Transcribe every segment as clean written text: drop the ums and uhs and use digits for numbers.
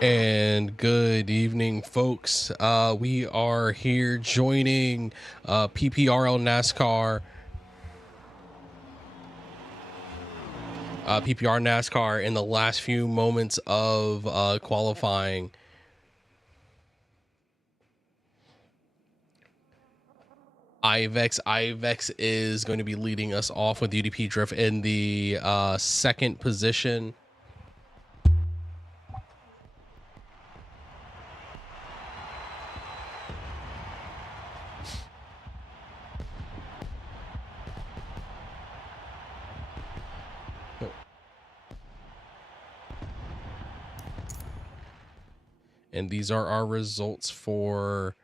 And good evening, folks. We are here joining PPRL NASCAR, PPR NASCAR in the last few moments of qualifying. Ivex is going to be leading us off with UDP Drift in the second position. And these are our results for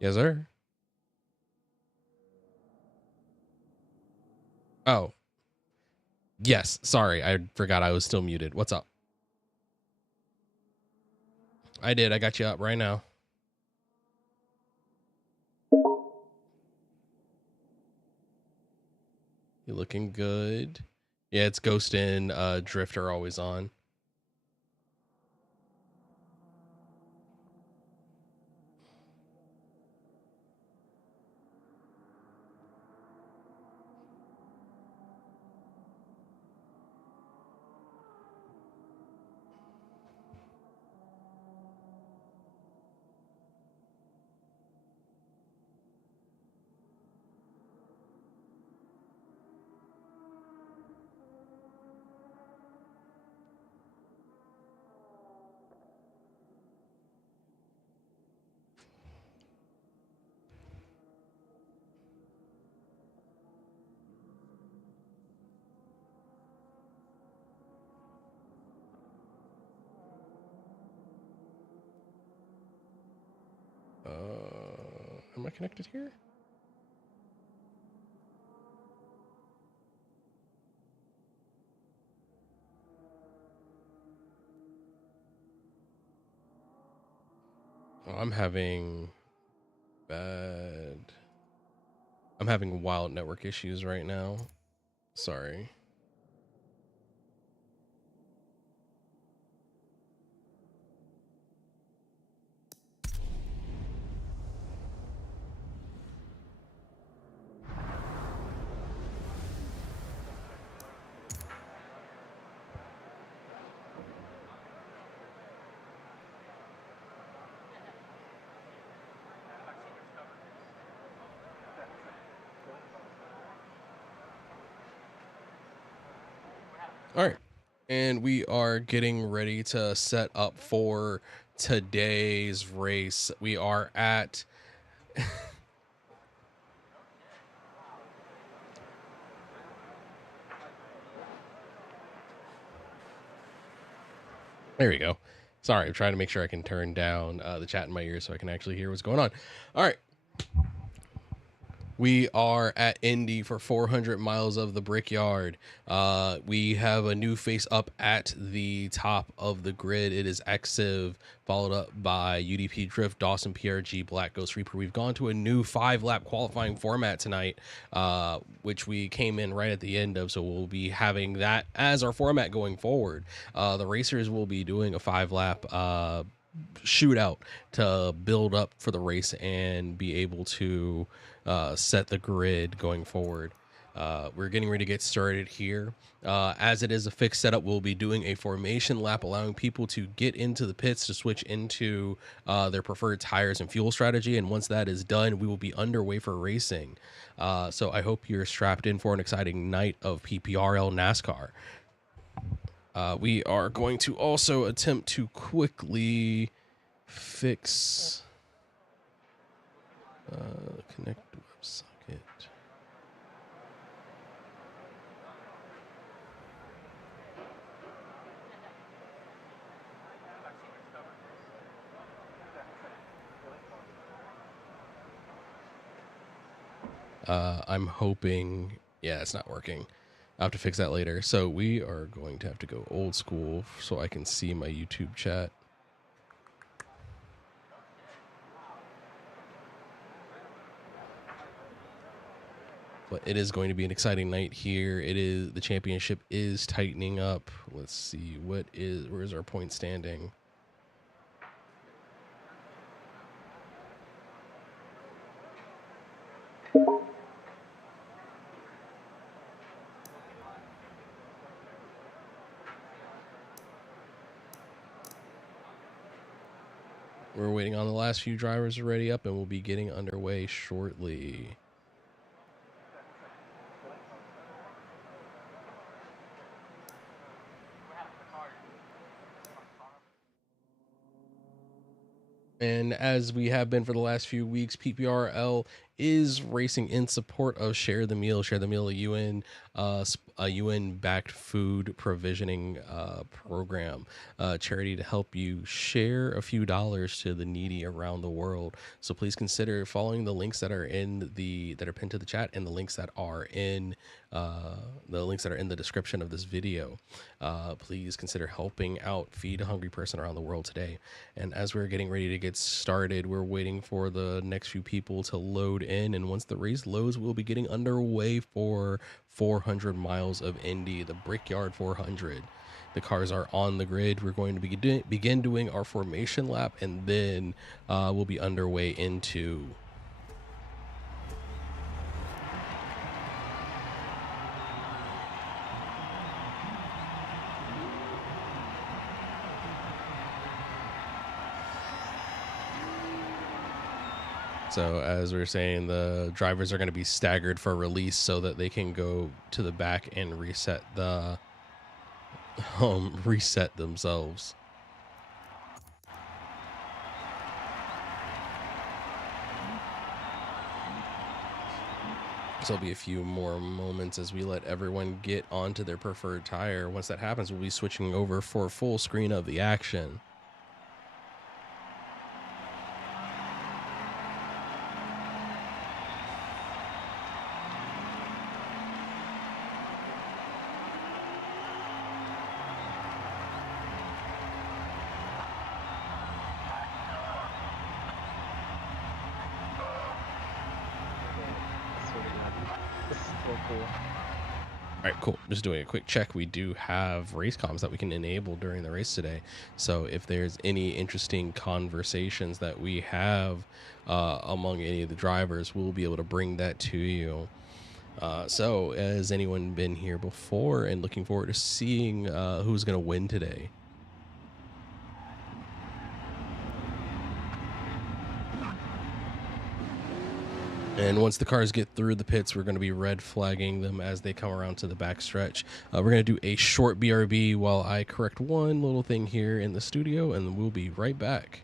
yes, sir. Oh, yes. Sorry, I forgot I was still muted. What's up? I did. I got you up right now. You looking good? Yeah, it's Ghost and Drifter always on. Am I connected here? Oh, I'm having wild network issues right now. Sorry. All right. And we are getting ready to set up for today's race. We are at There we go. Sorry, I'm trying to make sure I can turn down the chat in my ear so I can actually hear what's going on. All right. We are at Indy for 400 miles of the Brickyard. We have a new face up at the top of the grid. It is Exiv, followed up by UDP Drift, Dawson PRG, Black Ghost Reaper. We've gone to a new 5-lap qualifying format tonight, which we came in right at the end of. So we'll be having that as our format going forward. The racers will be doing a 5-lap shootout to build up for the race and be able to set the grid going forward. We're getting ready to get started here. As it is a fixed setup, we'll be doing a formation lap, allowing people to get into the pits to switch into their preferred tires and fuel strategy. And once that is done, we will be underway for racing. So I hope you're strapped in for an exciting night of PPRL NASCAR. We are going to also attempt to quickly fix connect websocket. I'm hoping, yeah, it's not working. I'll have to fix that later. So we are going to have to go old school so I can see my YouTube chat. But it is going to be an exciting night here. It is, the championship is tightening up. Let's see, where's our point standing? We're waiting on the last few drivers already up, and we'll be getting underway shortly. And as we have been for the last few weeks, PPRL is racing in support of Share the Meal. Share the Meal, a UN-backed food provisioning program, charity to help you share a few dollars to the needy around the world. So please consider following the links that are pinned to the chat, and the links that are in the description of this video. Please consider helping out feed a hungry person around the world today. And as we're getting ready to get started, we're waiting for the next few people to load in, and once the race loads, we'll be getting underway for 400 miles of Indy, the Brickyard 400. The cars are on the grid. We're going to begin doing our formation lap, and then we'll be underway into So as we were saying, the drivers are going to be staggered for release so that they can go to the back and reset themselves. So there'll be a few more moments as we let everyone get onto their preferred tire. Once that happens, we'll be switching over for a full screen of the action. All right, cool. Just doing a quick check. We do have race comms that we can enable during the race today. So if there's any interesting conversations that we have among any of the drivers, we'll be able to bring that to you. So has anyone been here before and looking forward to seeing who's going to win today? And once the cars get through the pits, we're going to be red flagging them as they come around to the back stretch. We're going to do a short BRB while I correct one little thing here in the studio, and we'll be right back.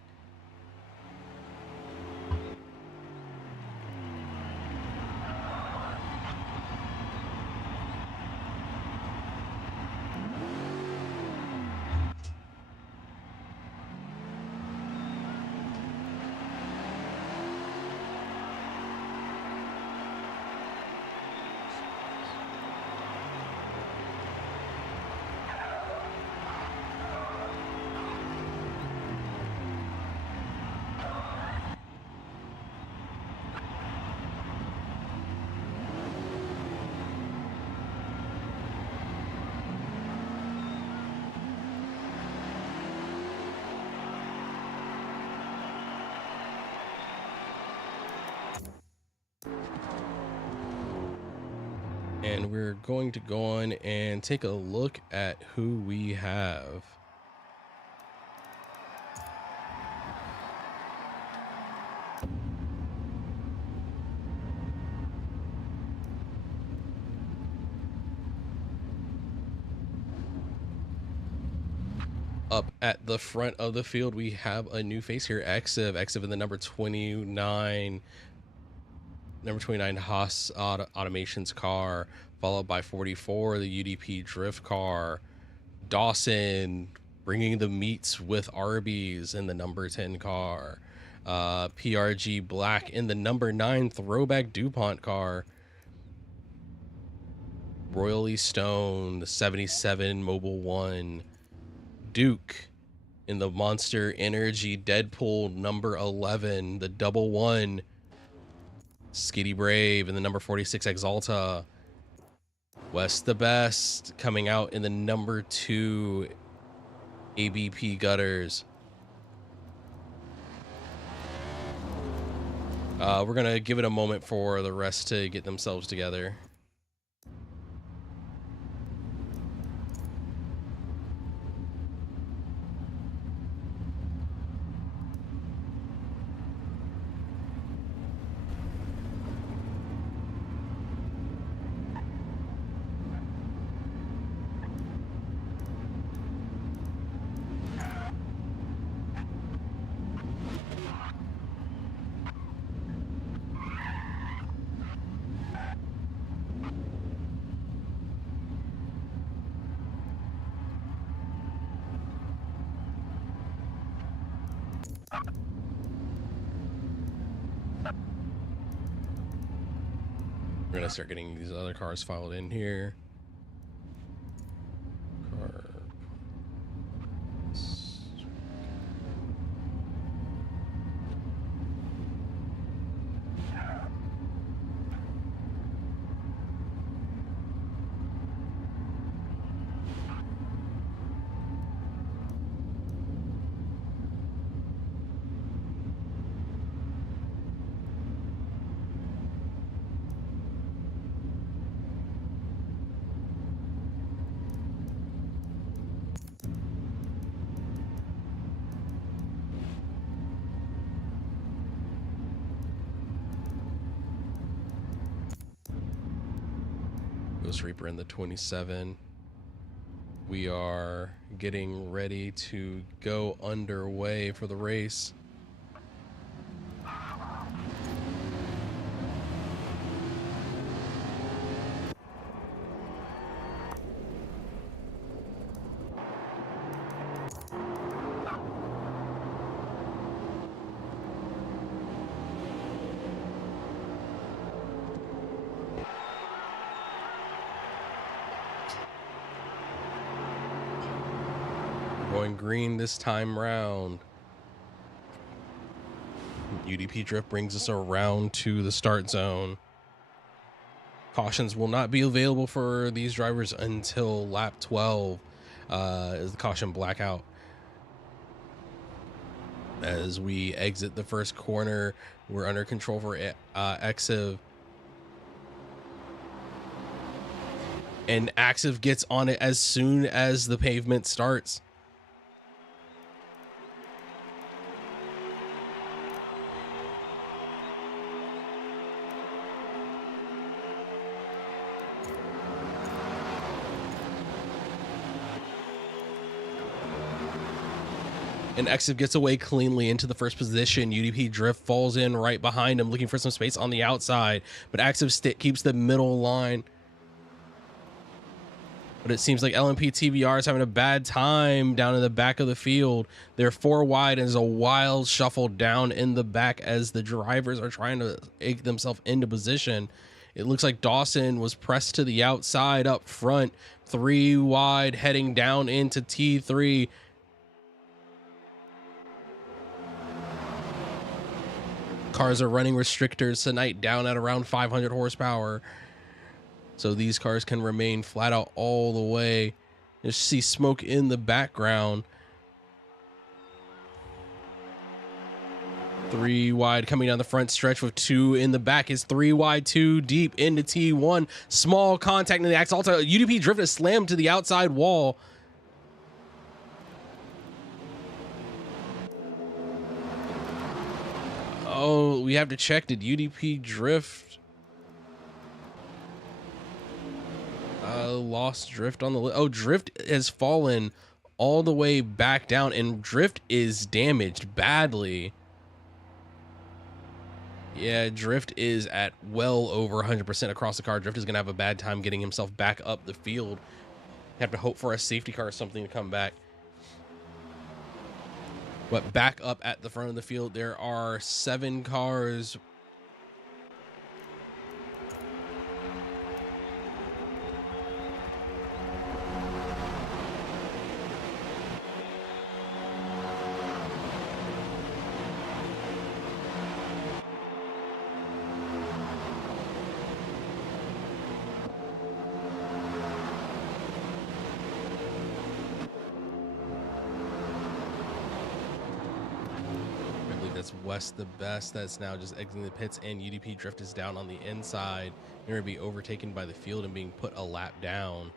And we're going to go on and take a look at who we have. Up at the front of the field, we have a new face here, Exiv in the number 29 Haas Automations car, followed by 44, the UDP Drift car. Dawson bringing the meats with Arby's in the number 10 car. PRG black in the number 9 throwback DuPont car. Royally Stone, the 77 Mobile 1. Duke in the Monster Energy Deadpool number 11, the double 1. Skitty Brave in the number 46 Exalta. West the Best coming out in the number 2 ABP Gutters. We're going to give it a moment for the rest to get themselves together. We're gonna start getting these other cars filed in here. Ghost Reaper in the 27. We are getting ready to go underway for the race. Going green this time round. UDP Drift brings us around to the start zone. Cautions will not be available for these drivers until lap 12 is the caution blackout. As we exit the first corner, we're under control for Exiv. And Axiv gets on it as soon as the pavement starts. And Exiv gets away cleanly into the first position. UDP Drift falls in right behind him, looking for some space on the outside. But Exiv keeps the middle line. But it seems like LMP TBR is having a bad time down in the back of the field. They're 4 wide, and there's a wild shuffle down in the back as the drivers are trying to egg themselves into position. It looks like Dawson was pressed to the outside up front. 3 wide, heading down into T3. Cars are running restrictors tonight down at around 500 horsepower. So these cars can remain flat out all the way. You see smoke in the background. 3 wide coming down the front stretch with 2 in the back is 3 wide, 2 deep into T1. Small contact in the Exalta. UDP Drift is slammed to the outside wall. Oh, we have to check. Did UDP Drift lost Drift on the oh, Drift has fallen all the way back down, and Drift is damaged badly. Yeah, Drift is at well over 100% across the car. Drift is gonna have a bad time getting himself back up the field. Have to hope for a safety car or something to come back. But back up at the front of the field, there are 7 cars. That's West the Best. That's now just exiting the pits, and UDP Drift is down on the inside. They're going to be overtaken by the field and being put a lap down.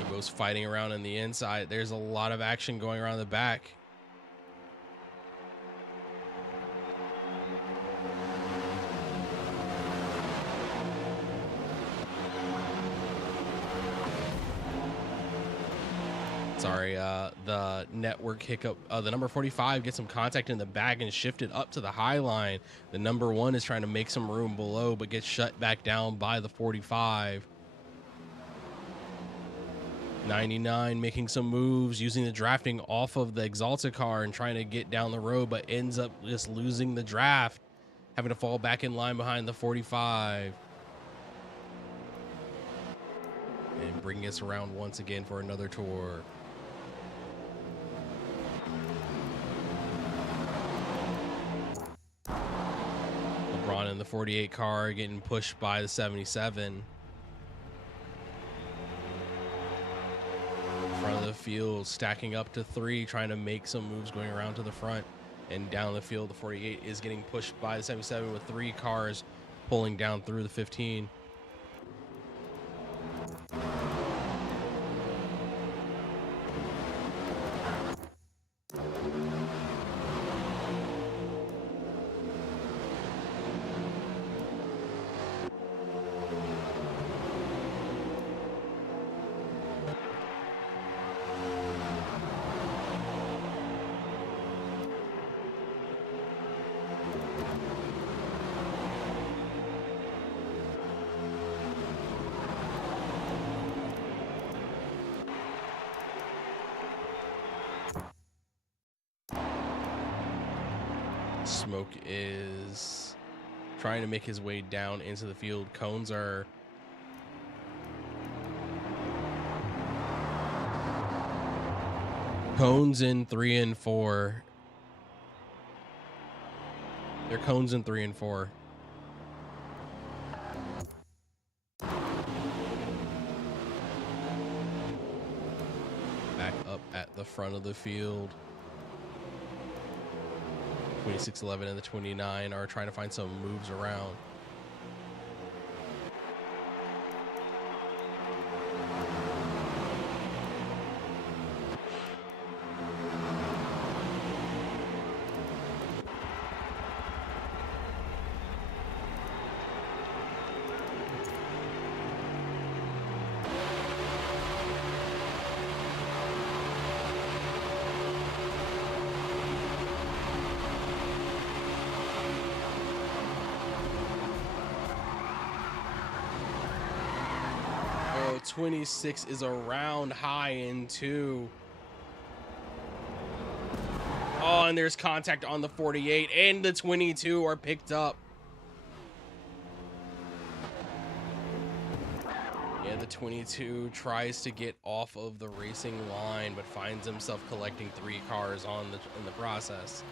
Evo's fighting around on the inside. There's a lot of action going around the back. Sorry, the network hiccup. The number 45 gets some contact in the back and shifted up to the high line. The number 1 is trying to make some room below, but gets shut back down by the 45. 99 making some moves, using the drafting off of the Exalted car and trying to get down the road, but ends up just losing the draft, having to fall back in line behind the 45. And bringing us around once again for another tour. LeBron in the 48 car getting pushed by the 77. Front of the field stacking up to 3, trying to make some moves going around to the front and down the field. The 48 is getting pushed by the 77 with 3 cars pulling down through the 15. Smoke is trying to make his way down into the field. Cones are in 3 and 4. They're cones in 3 and 4. Back up at the front of the field. 2611 and the 29 are trying to find some moves around. Oh, 26 is around high in 2. Oh, and there's contact on the 48, and the 22 are picked up. Yeah, the 22 tries to get off of the racing line, but finds himself collecting 3 cars in the process.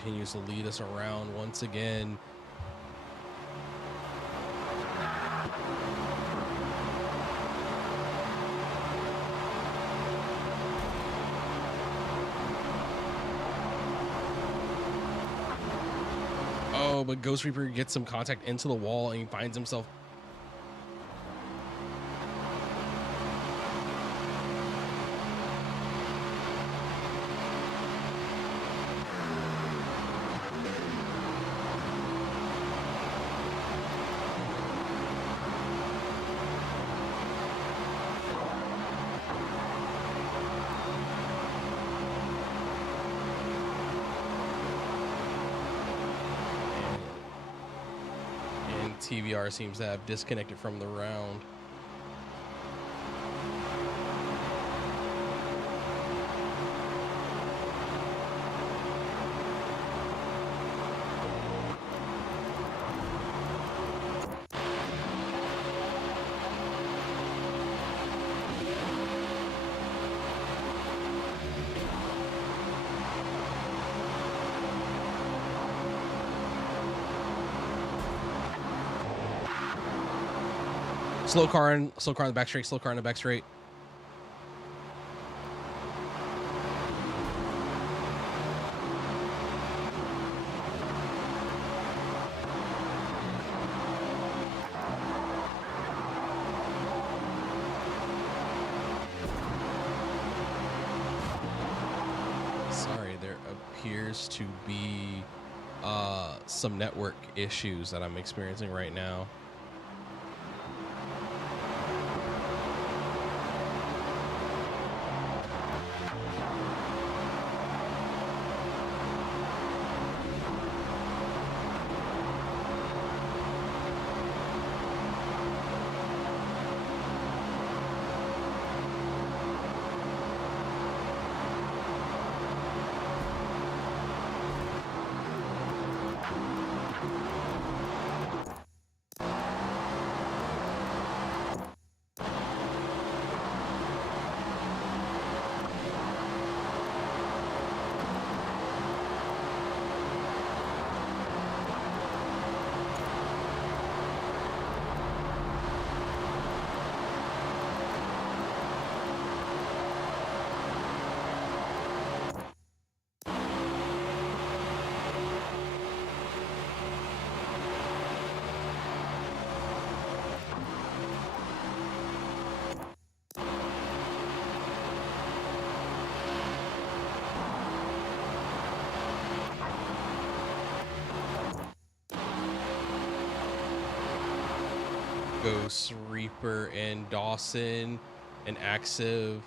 continues to lead us around once again. Oh, but Ghost Reaper gets some contact into the wall and he finds himself. TVR seems to have disconnected from the round. Slow car on the back straight, slow car on the back straight. Sorry, there appears to be some network issues that I'm experiencing right now. Ghost Reaper and Dawson and Axiv.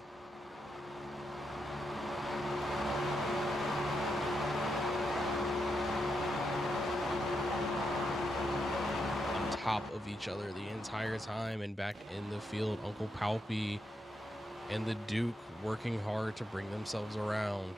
On top of each other the entire time, and back in the field, Uncle Palpy and the Duke working hard to bring themselves around.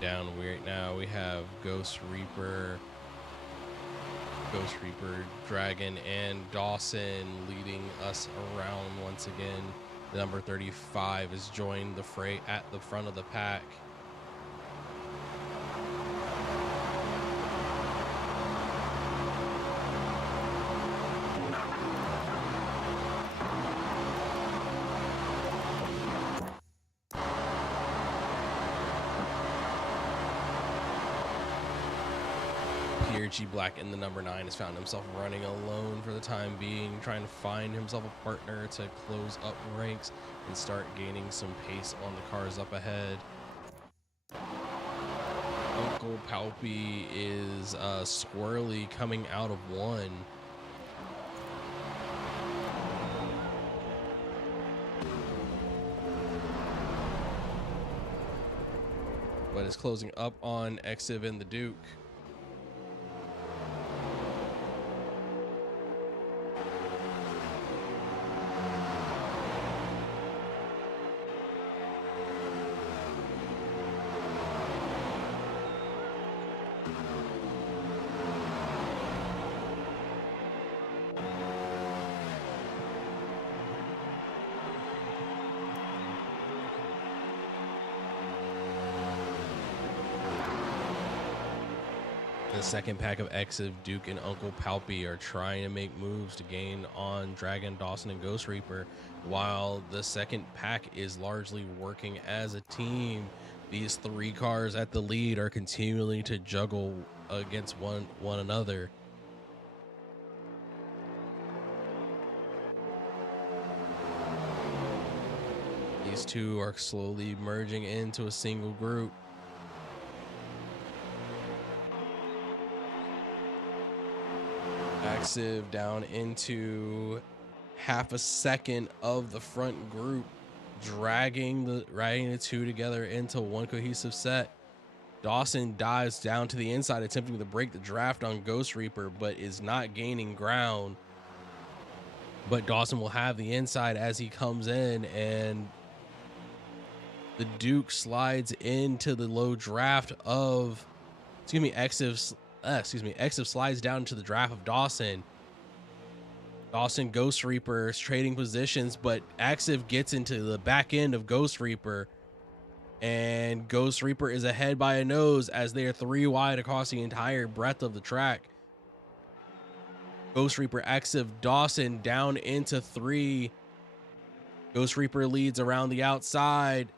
Down right now we have Ghost Reaper, Dragon, and Dawson leading us around once again. The number 35 has joined the fray at the front of the pack. Richie Black in the number 9 has found himself running alone for the time being, trying to find himself a partner to close up ranks and start gaining some pace on the cars up ahead. Uncle Palpy is squirrely coming out of 1. But is closing up on Exiv and the Duke. The second pack of Exiv, Duke, and Uncle Palpy are trying to make moves to gain on Dragon, Dawson, and Ghost Reaper, while the second pack is largely working as a team. These 3 cars at the lead are continuing to juggle against one another. These 2 are slowly merging into a single group. Exiv down into half a second of the front group, dragging the 2 together into one cohesive set. Dawson dives down to the inside, attempting to break the draft on Ghost Reaper, but is not gaining ground. But Dawson will have the inside as he comes in, and the Duke slides into the low draft of, Exiv slides down into the draft of Dawson. Dawson, Ghost Reaper is trading positions, but Exiv gets into the back end of Ghost Reaper, and Ghost Reaper is ahead by a nose as they are 3 wide across the entire breadth of the track. Ghost Reaper, Exiv, Dawson down into 3. Ghost Reaper leads around the outside.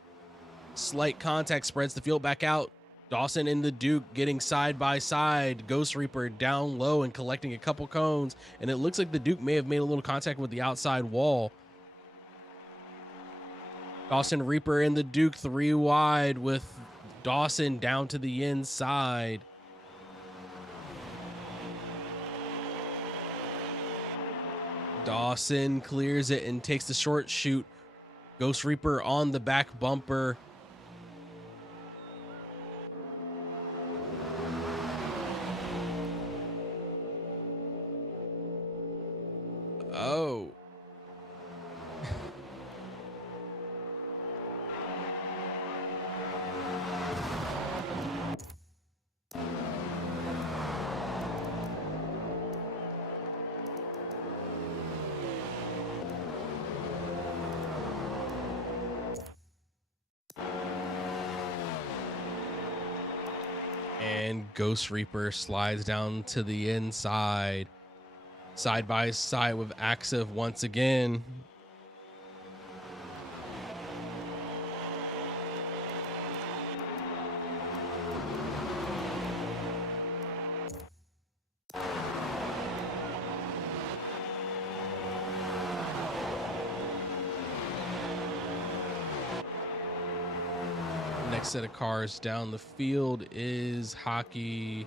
Slight contact spreads the field back out. Dawson and the Duke getting side by side. Ghost Reaper down low and collecting a couple cones, and it looks like the Duke may have made a little contact with the outside wall. Dawson, Reaper, and the Duke 3 wide with Dawson down to the inside. Dawson clears it and takes the short shoot. Ghost Reaper on the back bumper. Oh. And Ghost Reaper slides down to the inside, side by side with Exiv once again. Next set of cars down the field is Hockey,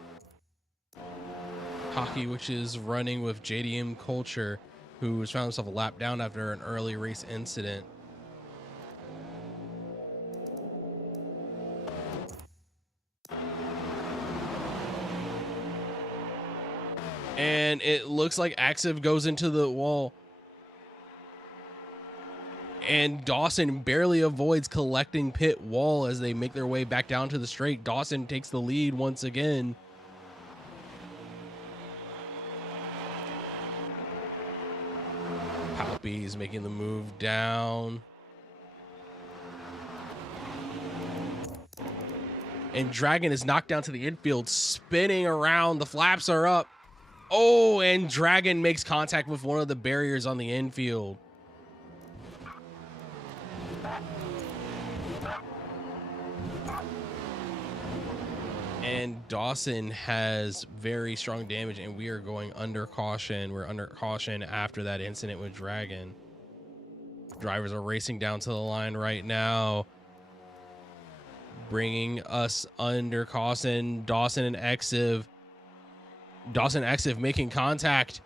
which is running with JDM Culture, who has found himself a lap down after an early race incident. And it looks like Exiv goes into the wall, and Dawson barely avoids collecting pit wall as they make their way back down to the straight. Dawson takes the lead once again. Palpy's making the move down. And Dragon is knocked down to the infield, spinning around. The flaps are up. Oh, and Dragon makes contact with one of the barriers on the infield. And Dawson has very strong damage, and we are going under caution. We're under caution after that incident with Dragon. Drivers are racing down to the line right now, bringing us under caution. Dawson and Exiv making contact,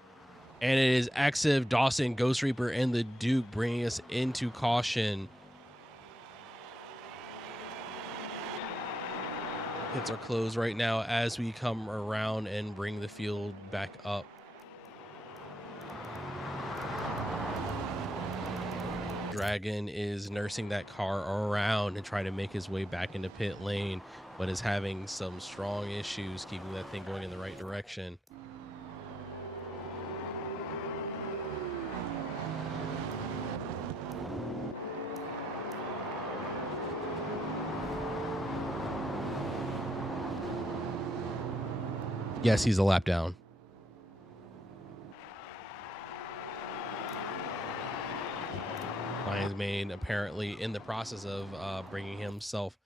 and it is Exiv, Dawson, Ghost Reaper, and the Duke bringing us into caution. Pits are closed right now as we come around and bring the field back up. Dragon is nursing that car around and trying to make his way back into pit lane, but is having some strong issues keeping that thing going in the right direction. Yes, he's a lap down. Lion's Mane apparently in the process of bringing himself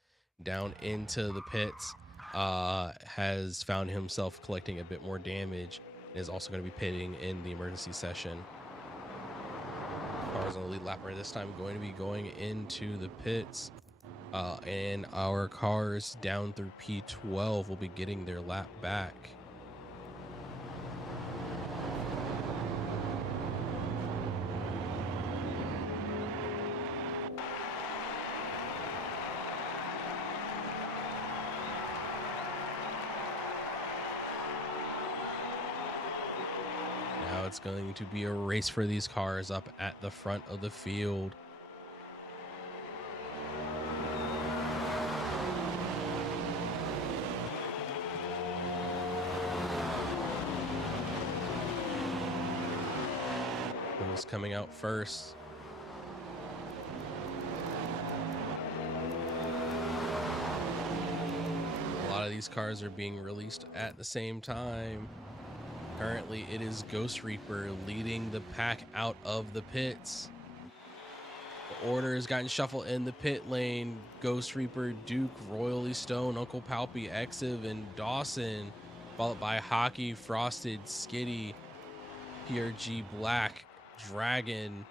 down into the pits, has found himself collecting a bit more damage and is also going to be pitting in the emergency session. Cars on the lead lapper this time going to be going into the pits, and our cars down through P12 will be getting their lap back. It's going to be a race for these cars up at the front of the field. Who's coming out first? A lot of these cars are being released at the same time. Currently, it is Ghost Reaper leading the pack out of the pits. The order has gotten shuffled in the pit lane. Ghost Reaper, Duke, Royally Stone, Uncle Palpy, Exiv, and Dawson, followed by Hockey, Frosted, Skitty, PRG, Black, Dragon.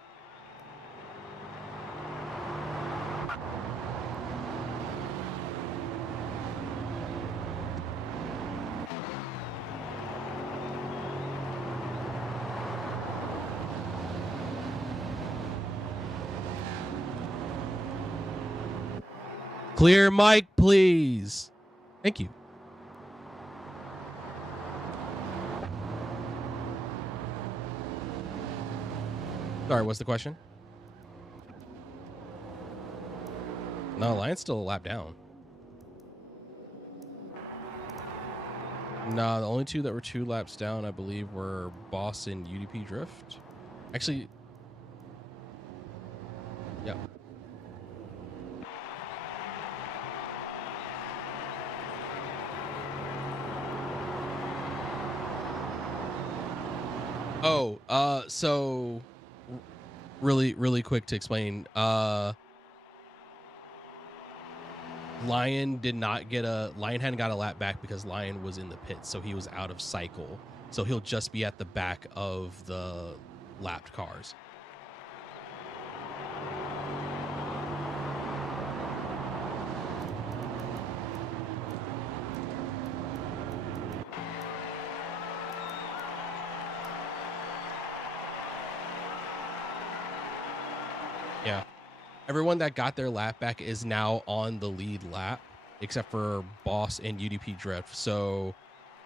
Clear mic, please. Thank you. Sorry, what's the question? No, Lion's still a lap down. No, the only two that were 2 laps down, I believe, were Boss and UDP Drift. Actually, yeah. Oh, so really quick to explain. Lion hadn't got a lap back because Lion was in the pits, so he was out of cycle. So he'll just be at the back of the lapped cars. Yeah. Everyone that got their lap back is now on the lead lap, except for Boss and UDP Drift. So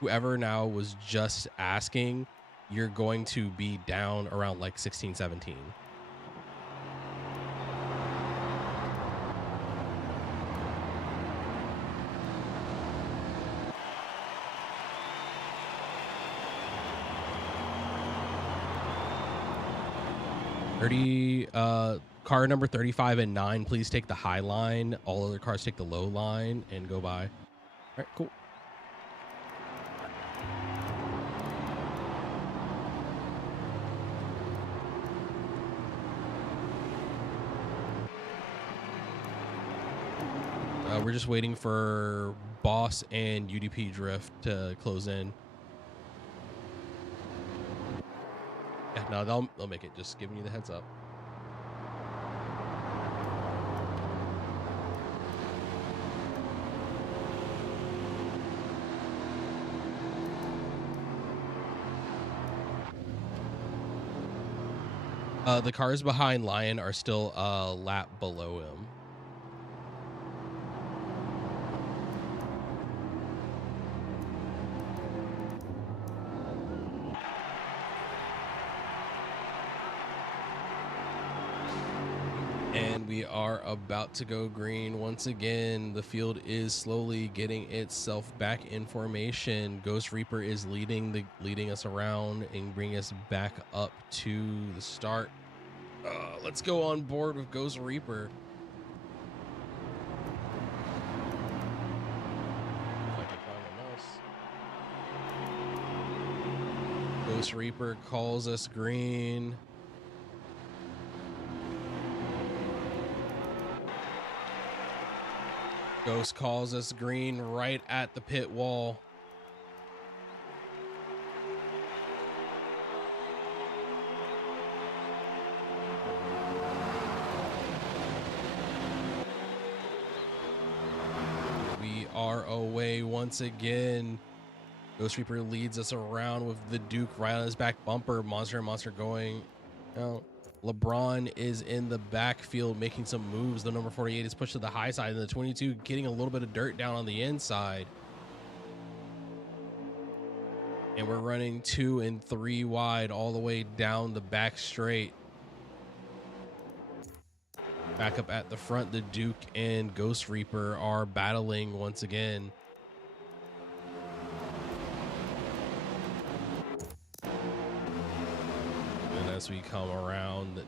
whoever now was just asking, you're going to be down around like 16, 17. Car number 35 and 9, please take the high line. All other cars take the low line and go by. All right, cool. We're just waiting for Boss and UDP Drift to close in. Yeah, no, they'll make it. Just giving you the heads up. The cars behind Lion are still a lap below him. And we are about to go green once again. The field is slowly getting itself back in formation. Ghost Reaper is leading us around and bringing us back up to the start. Let's go on board with Ghost Reaper. If I can find my mouse. Ghost Reaper calls us green. Ghost calls us green right at the pit wall. We are away once again. Ghost Reaper leads us around with the Duke right on his back bumper. Monster going out. LeBron is in the backfield making some moves. The number 48 is pushed to the high side, and the 22 getting a little bit of dirt down on the inside. And we're running 2 and 3 wide all the way down the back straight. Back up at the front, the Duke and Ghost Reaper are battling once again. As we come around, the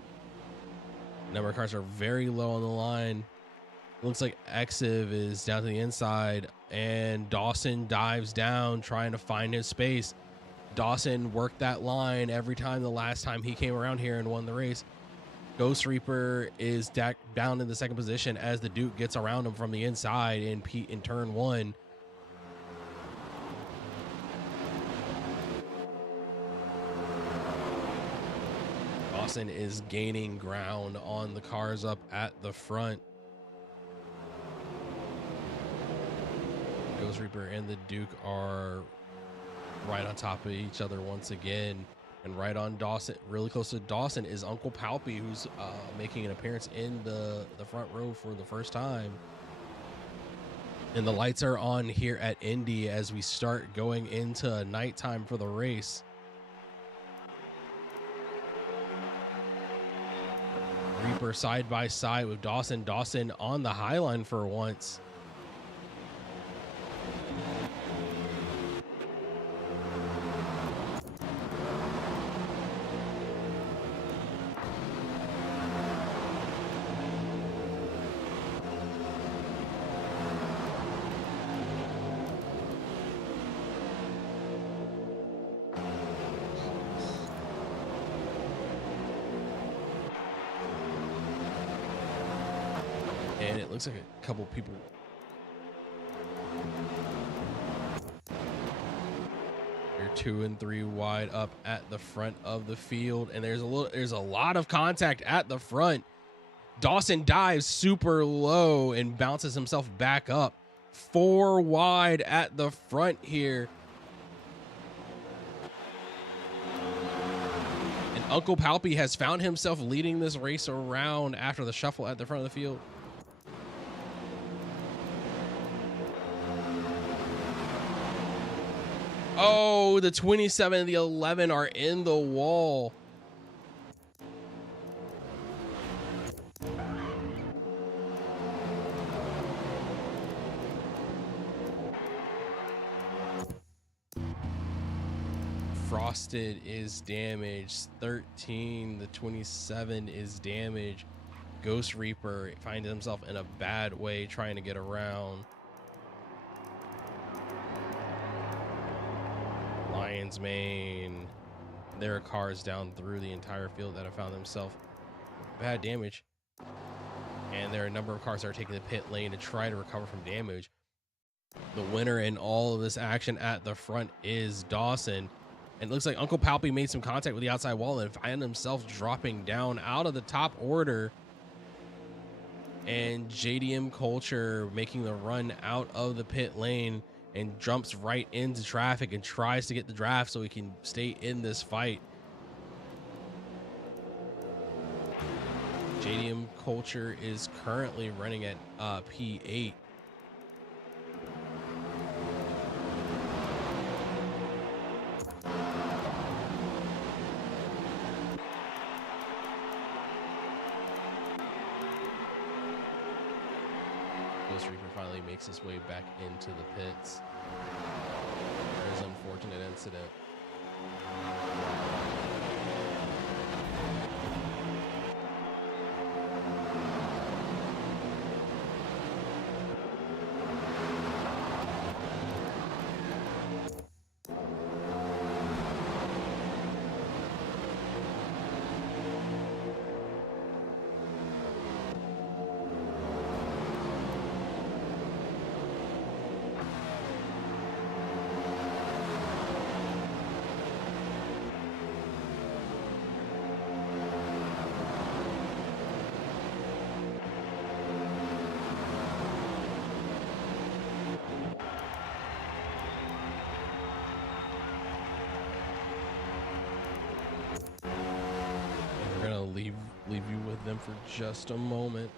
number of cars are very low on the line. Looks like Exiv is down to the inside, and Dawson dives down trying to find his space. Dawson worked that line every time the last time he came around here and won the race. Ghost Reaper is down in the second position as the Duke gets around him from the inside in turn 1. Dawson is gaining ground on the cars up at the front. Ghost Reaper and the Duke are right on top of each other once again. And right on Dawson, really close to Dawson, is Uncle Palpy, who's making an appearance in the front row for the first time. And the lights are on here at Indy as we start going into nighttime for the race. Reaper side by side with Dawson. Dawson on the high line for once. And it looks like a couple people. They're 2 and 3 wide up at the front of the field, and there's a lot of contact at the front. Dawson dives super low and bounces himself back up. 4 wide at the front here. And Uncle Palpy has found himself leading this race around after the shuffle at the front of the field. Oh, the 27 and the 11 are in the wall. Frosted is damaged. 13, the 27 is damaged. Ghost Reaper finds himself in a bad way trying to get around. Lion's Mane. There are cars down through the entire field that have found themselves bad damage. And there are a number of cars that are taking the pit lane to try to recover from damage. The winner in all of this action at the front is Dawson. And it looks like Uncle Palpy made some contact with the outside wall and found himself dropping down out of the top order. And JDM Culture making the run out of the pit lane and jumps right into traffic and tries to get the draft so he can stay in this fight. JDM Culture is currently running at P8. Ghost Reaper finally makes his way back into the pits. There's an unfortunate incident. Leave you with them for just a moment.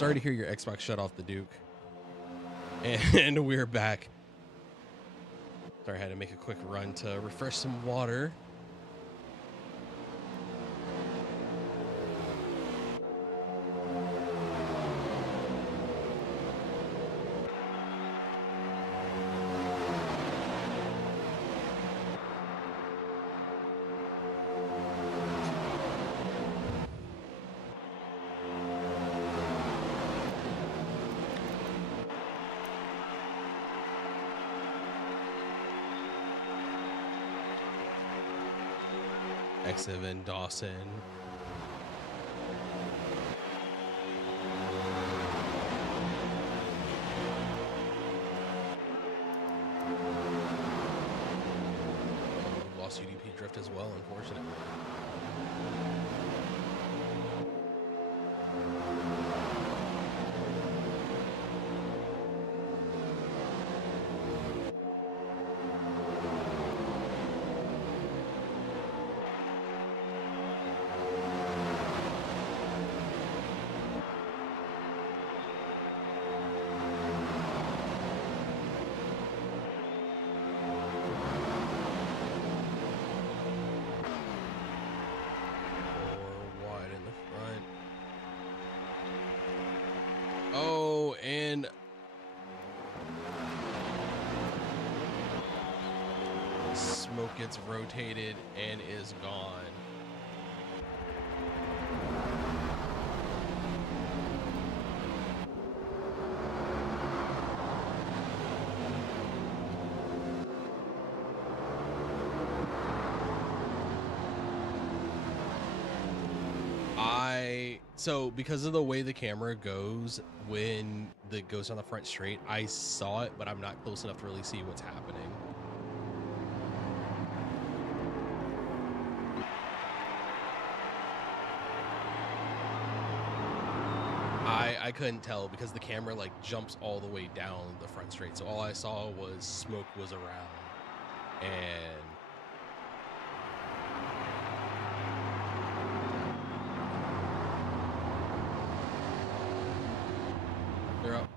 sorry to hear your Xbox shut off the Duke. And we're back. Sorry, I had to make a quick run to refresh some water. Exiv and Dawson. We lost UDP drift as well, unfortunately. Oh, and smoke gets rotated and is gone. So because of the way the camera goes when it goes on the front straight, I saw it, but I'm not close enough to really see what's happening. I couldn't tell because the camera like jumps all the way down the front straight. So all I saw was smoke was around, and they're up.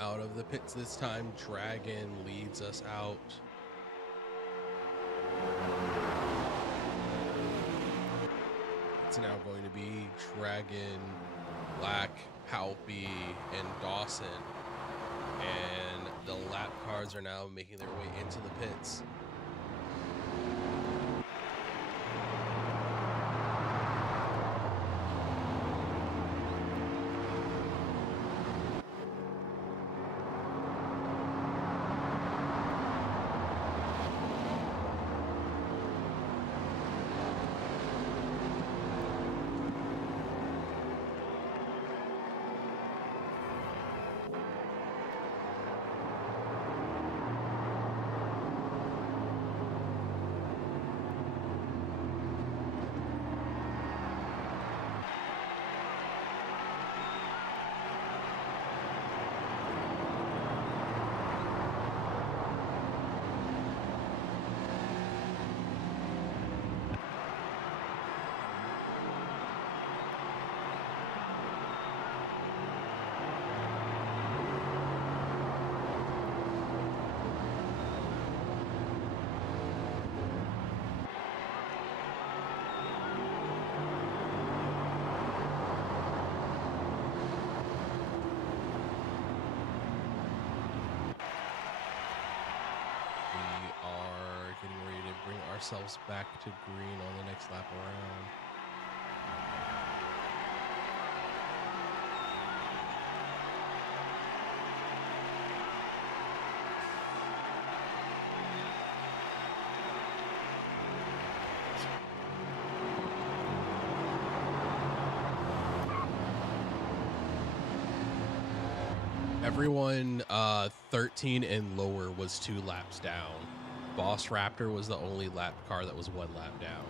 Out of the pits this time, Dragon leads us out. It's now going to be Dragon, Black, Palpy, and Dawson. And the lap cars are now making their way into the pits. ourselves back to green on the next lap around. Everyone 13 and lower was 2 laps down. Boss Raptor was the only lap car that was 1 lap down.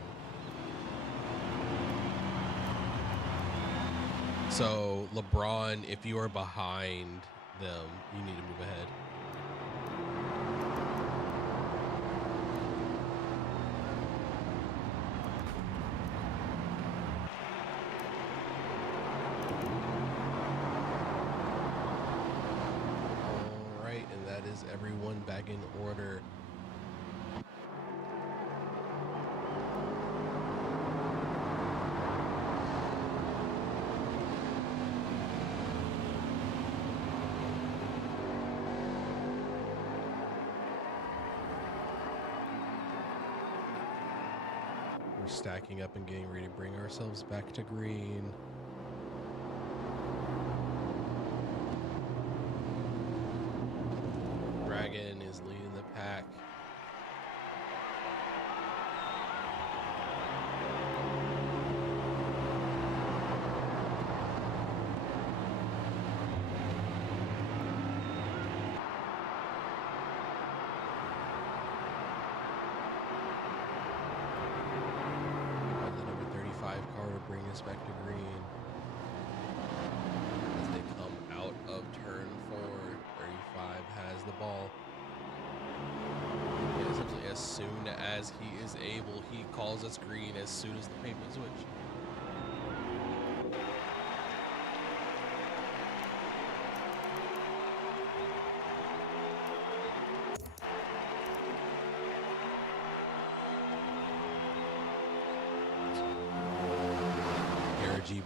So LeBron, if you are behind them, you need to move ahead. All right, and that is everyone back in order. We're stacking up and getting ready to bring ourselves back to green. Dragon is leading the pack. Bring us back to green as they come out of turn 4. 35 has the ball. And essentially, as soon as he is able, he calls us green as soon as the pavement switch.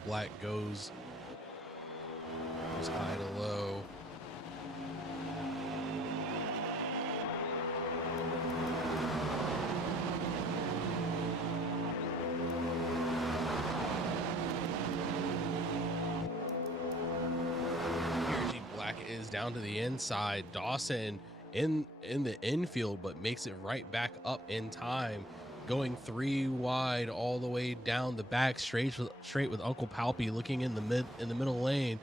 Black goes high to low. Black is down to the inside. Dawson in the infield, but makes it right back up in time. Going 3 wide all the way down the back straight with Uncle Palpy looking in the middle lane.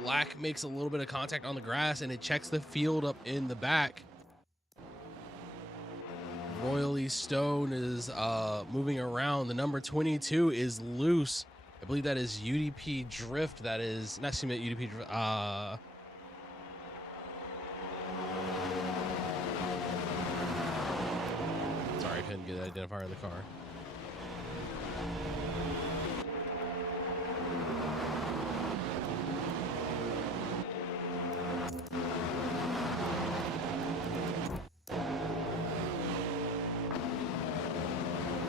Black makes a little bit of contact on the grass and it checks the field up in the back. Royally Stone is moving around. The number 22 is loose. I believe that is UDP Drift. That is not UDP Drift. Sorry, I couldn't get the identifier in the car.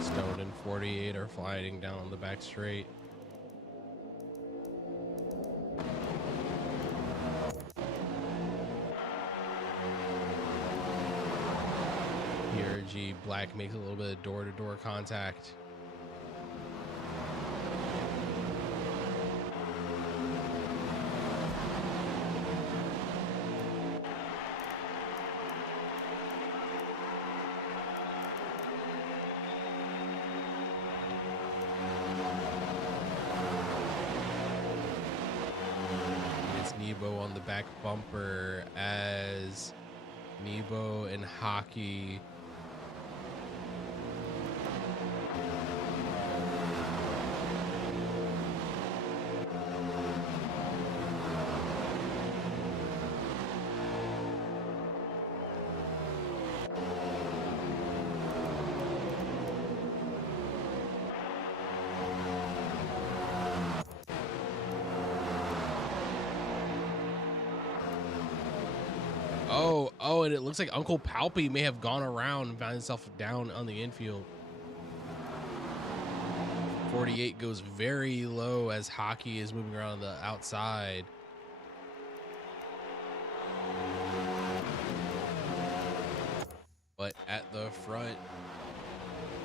Stone and 48 are flying down the back straight. PRG Black makes a little bit of door-to-door contact. Nebo on the back bumper as Nebo and Hockey and it looks like Uncle Palpy may have gone around and found himself down on the infield. 48 goes very low as Hockey is moving around on the outside. But at the front.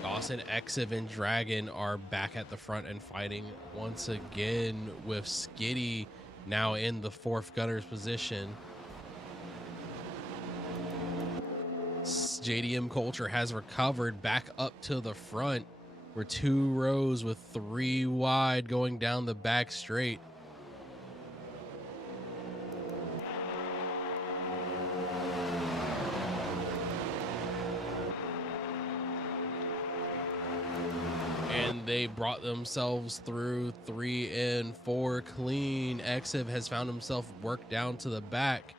Dawson, Exiv, and Dragon are back at the front and fighting once again, with Skitty now in the fourth gunner's position. JDM Culture has recovered back up to the front. We're 2 rows with 3 wide going down the back straight. And they brought themselves through 3 and 4 clean. Exiv has found himself worked down to the back.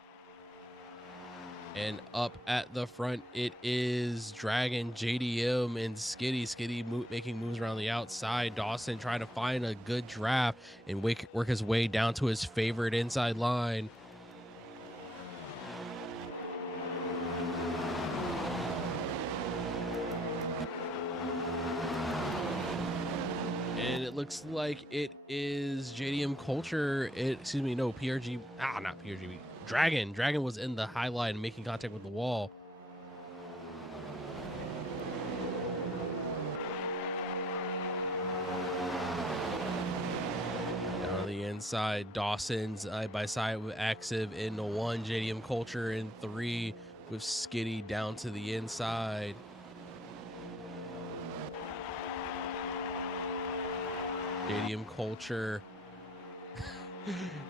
And up at the front, it is Dragon, JDM, and Skitty. Skitty making moves around the outside. Dawson trying to find a good draft and work his way down to his favorite inside line. And it looks like it is JDM Culture. Excuse me, no, PRG. Not PRG. Dragon. Dragon was in the high line making contact with the wall. Down on the inside, Dawson's side by side with Exiv in the 1, JDM Culture in 3 with Skitty down to the inside. JDM Culture.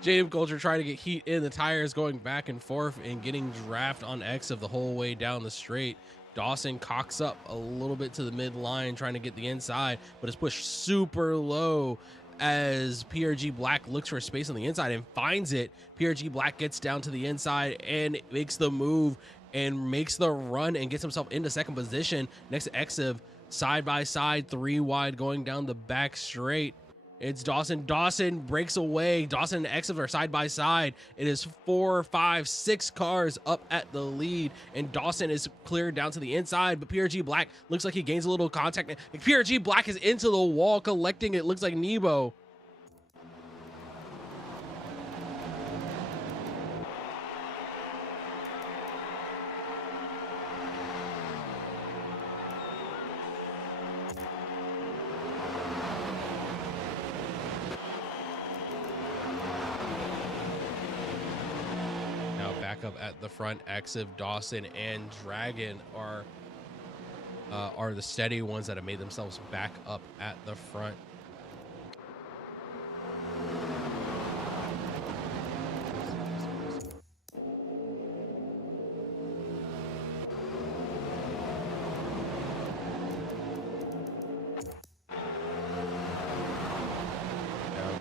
JDM Culture trying to get heat in. The tires going back and forth and getting draft on Exiv the whole way down the straight. Dawson cocks up a little bit to the mid line trying to get the inside, but is pushed super low as PRG Black looks for space on the inside and finds it. PRG Black gets down to the inside and makes the move and makes the run and gets himself into second position next to Exiv, side by side, 3 wide going down the back straight. It's Dawson. Dawson breaks away. Dawson and Exiv are side by side. It is 4, 5, 6 cars up at the lead, and Dawson is cleared down to the inside, but PRG Black looks like he gains a little contact. PRG Black is into the wall collecting it. Looks like Nebo. Up at the front, Exiv, Dawson, and Dragon are the steady ones that have made themselves back up at the front.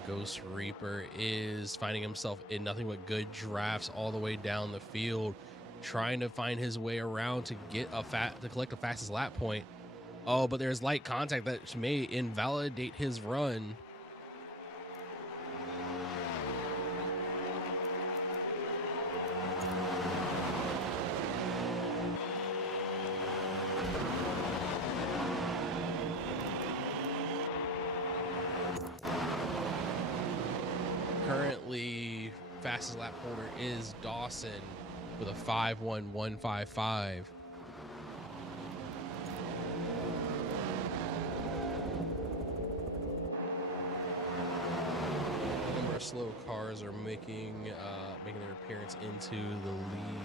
Ghost Reaper is finding himself in nothing but good drafts all the way down the field, trying to find his way around to get to collect the fastest lap point. Oh, but there's light contact that may invalidate his run. Currently, fastest lap holder is Dawson with a 5.1155. A number of slow cars are making their appearance into the lead.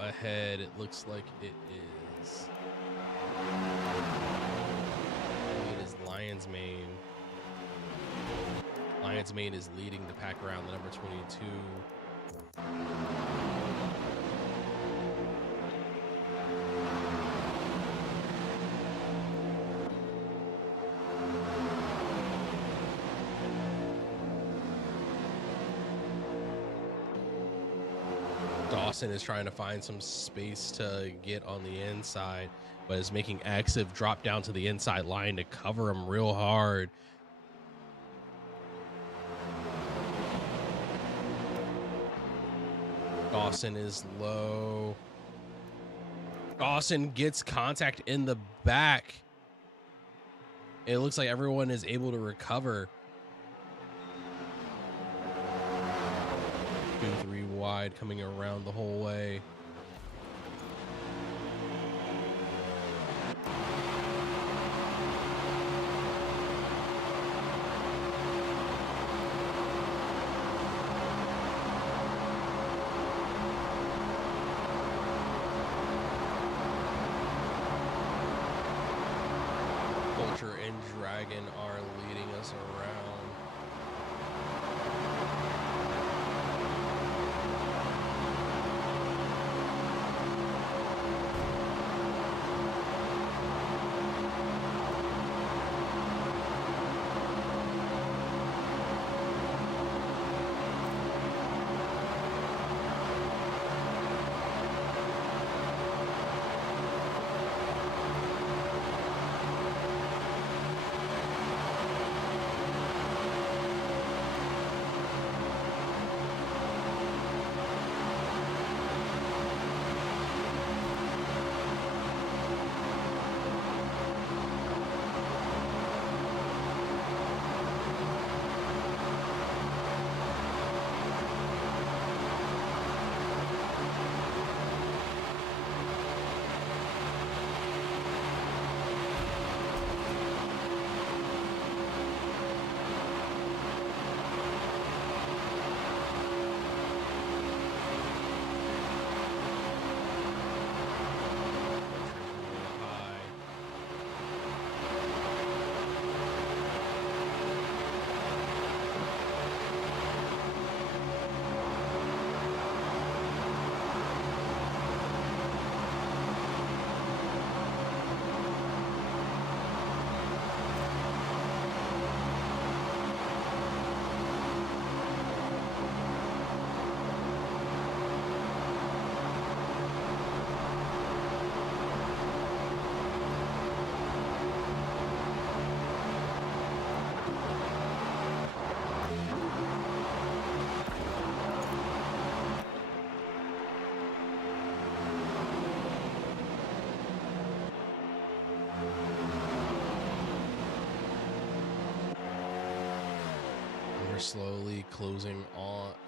Ahead, it looks like it is Lion's Mane. Lion's Mane is leading the pack around the number 22. Dawson is trying to find some space to get on the inside, but is making Exiv drop down to the inside line to cover him real hard. Dawson is low. Dawson gets contact in the back. It looks like everyone is able to recover. 2-3 wide coming around the whole way. Vulture and Dragon are leading us around. Slowly closing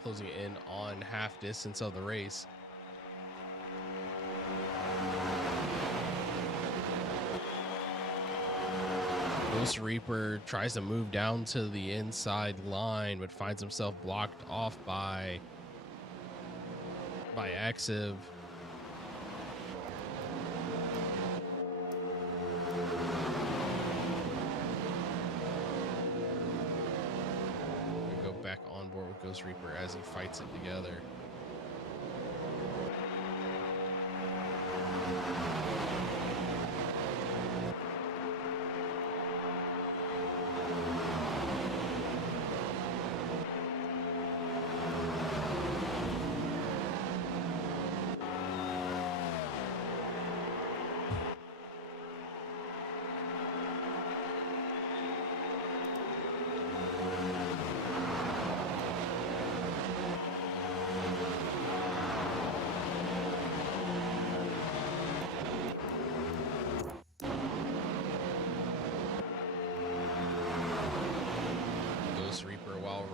in on half distance of the race. Ghost Reaper tries to move down to the inside line, but finds himself blocked off by Exiv. Back on board with Ghost Reaper as he fights it together.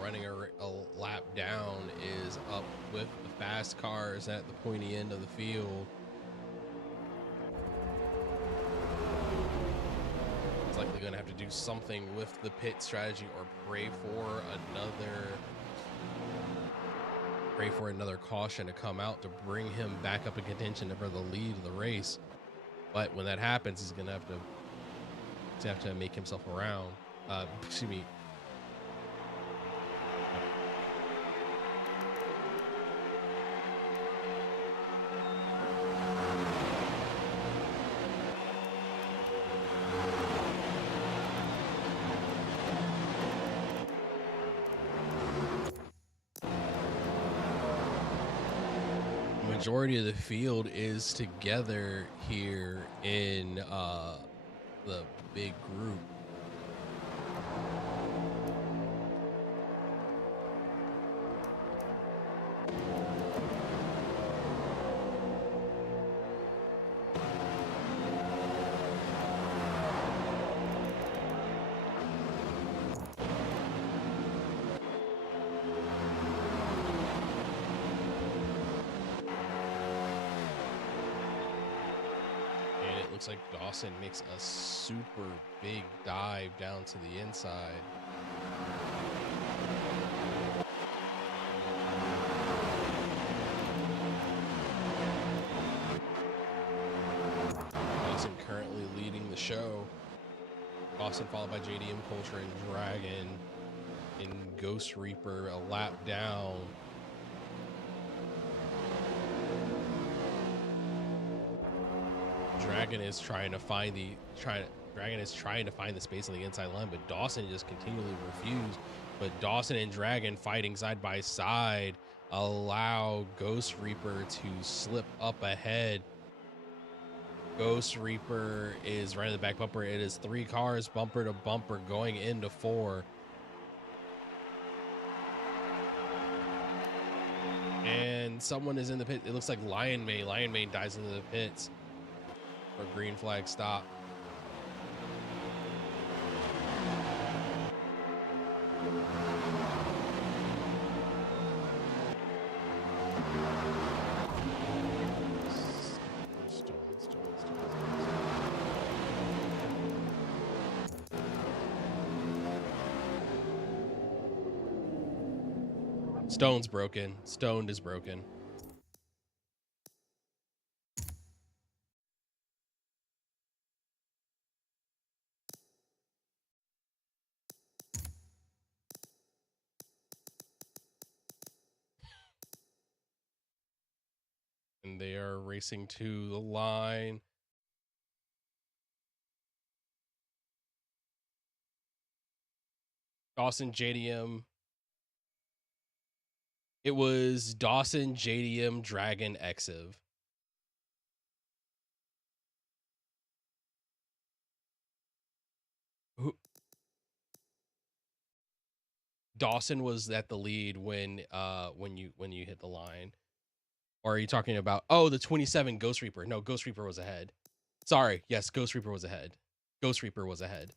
Running a lap down is up with the fast cars at the pointy end of the field. It's likely going to have to do something with the pit strategy or pray for another caution to come out to bring him back up in contention for the lead of the race. But when that happens, he's going to have to make himself around. Excuse me. Majority of the field is together here in the big group. looks like Dawson makes a super big dive down to the inside. Dawson currently leading the show. Dawson followed by JDM Culture and Dragon. And Ghost Reaper a lap down. Dragon is trying to find the space on the inside line, but Dawson just continually refused. But Dawson and Dragon fighting side by side allow Ghost Reaper to slip up ahead. Ghost Reaper is right in the back bumper. It is 3 cars bumper to bumper going into 4. And someone is in the pit. It looks like Lion Mane. Lion Mane dies into the pits for green flag stop. Stone's broken. Stoned is broken. And they are racing to the line. Dawson, JDM. It was Dawson, JDM, Dragon, Exiv. Dawson was at the lead when you hit the line. Or are you talking about the 27 Ghost Reaper? No, Ghost Reaper was ahead. Sorry, yes, Ghost Reaper was ahead. Ghost Reaper was ahead.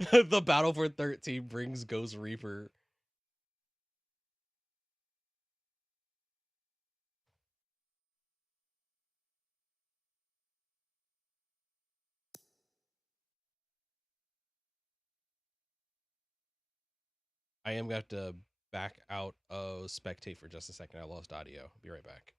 The battle for 13 brings Ghost Reaper. I am going to have to back out of spectate for just a second. I lost audio. Be right back.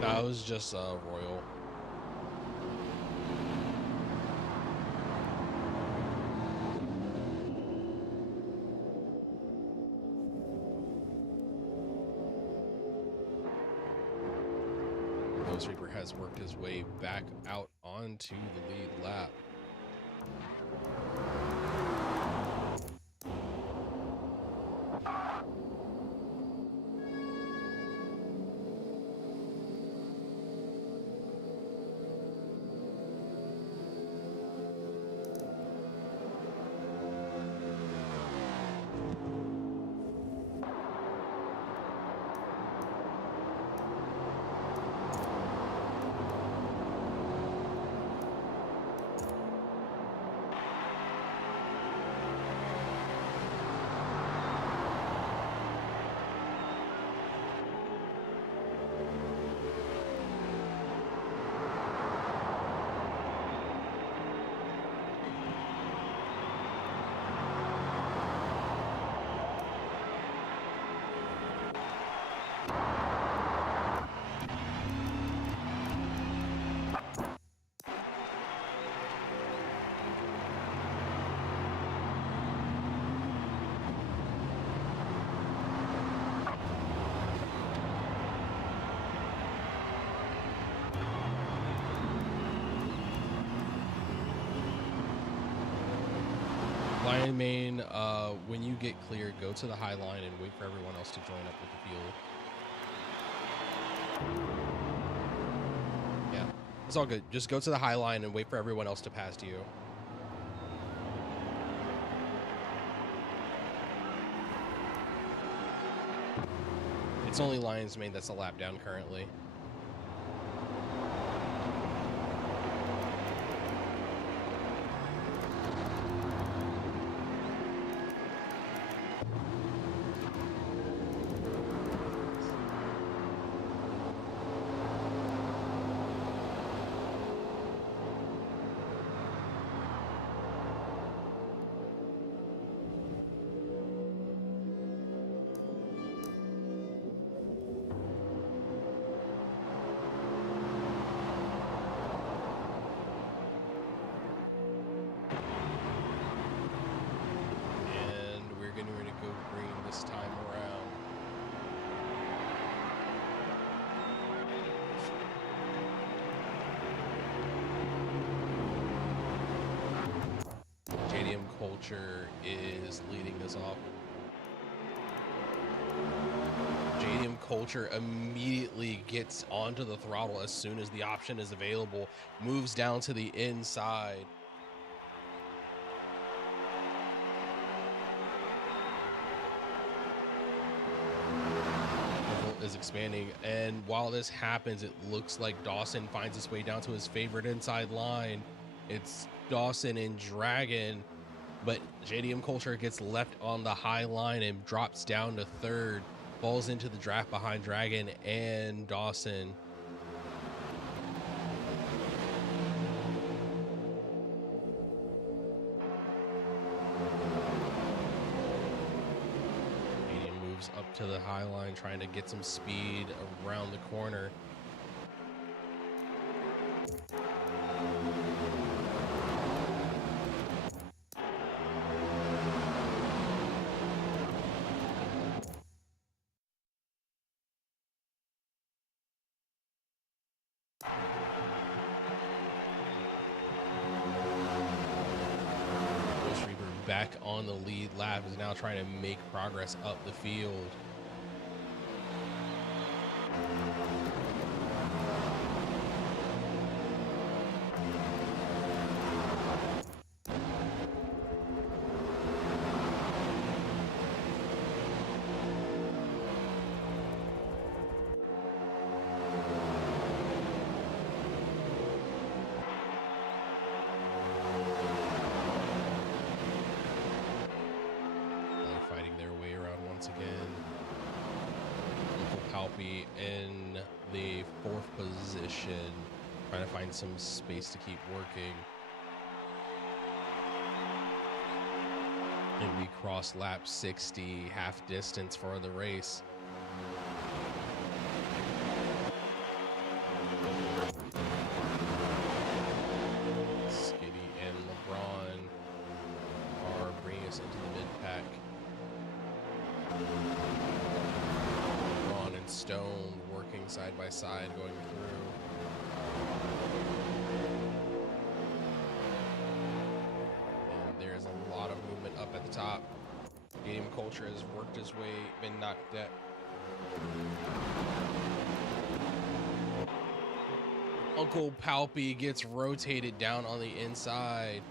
That was just Royal. Ghost Reaper has worked his way back out onto the lead lap. Line main, when you get cleared, go to the high line and wait for everyone else to join up with the field. Yeah, it's all good. Just go to the high line and wait for everyone else to pass you. It's only Lion's Mane that's a lap down currently. This time around. JDM Culture is leading this off. JDM Culture immediately gets onto the throttle as soon as the option is available, moves down to the inside. Is expanding, and while this happens, it looks like Dawson finds his way down to his favorite inside line. It's Dawson and Dragon, but JDM Culture gets left on the high line and drops down to third, falls into the draft behind Dragon and Dawson. Up to the high line, trying to get some speed around the corner. Back on the lead lap, is now trying to make progress up the field. In the 4th position, trying to find some space to keep working. And we cross lap 60, half distance for the race. Skitty and LeBron are bringing us into the mid-pack. Stone working side by side, going through. And there's a lot of movement up at the top. JDM Culture has worked his way, been knocked out. Uncle Palpy gets rotated down on the inside.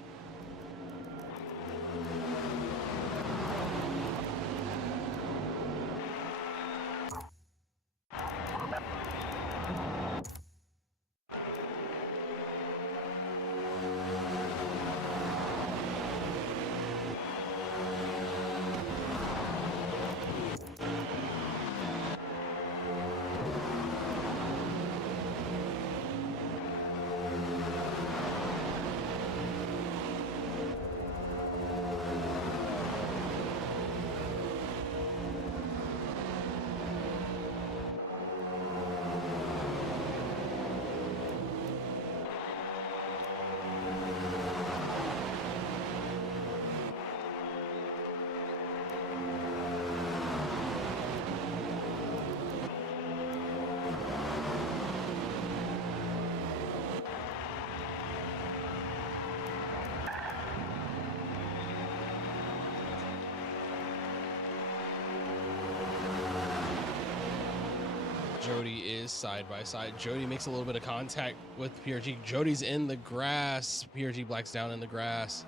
Jody is side by side. Jody makes a little bit of contact with PRG. Jody's in the grass. PRG Black's down in the grass.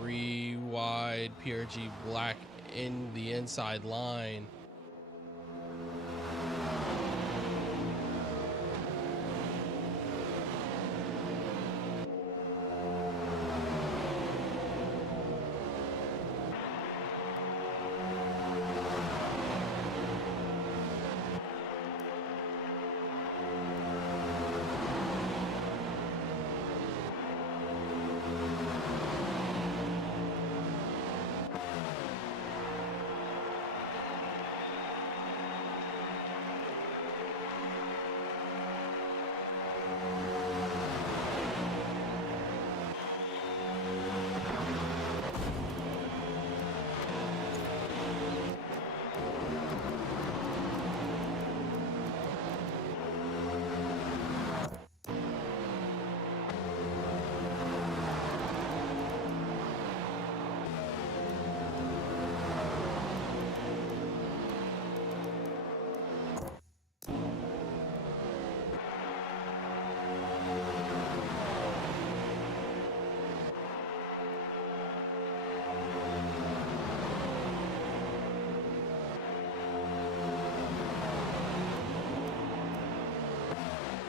3 wide. PRG Black in the inside line.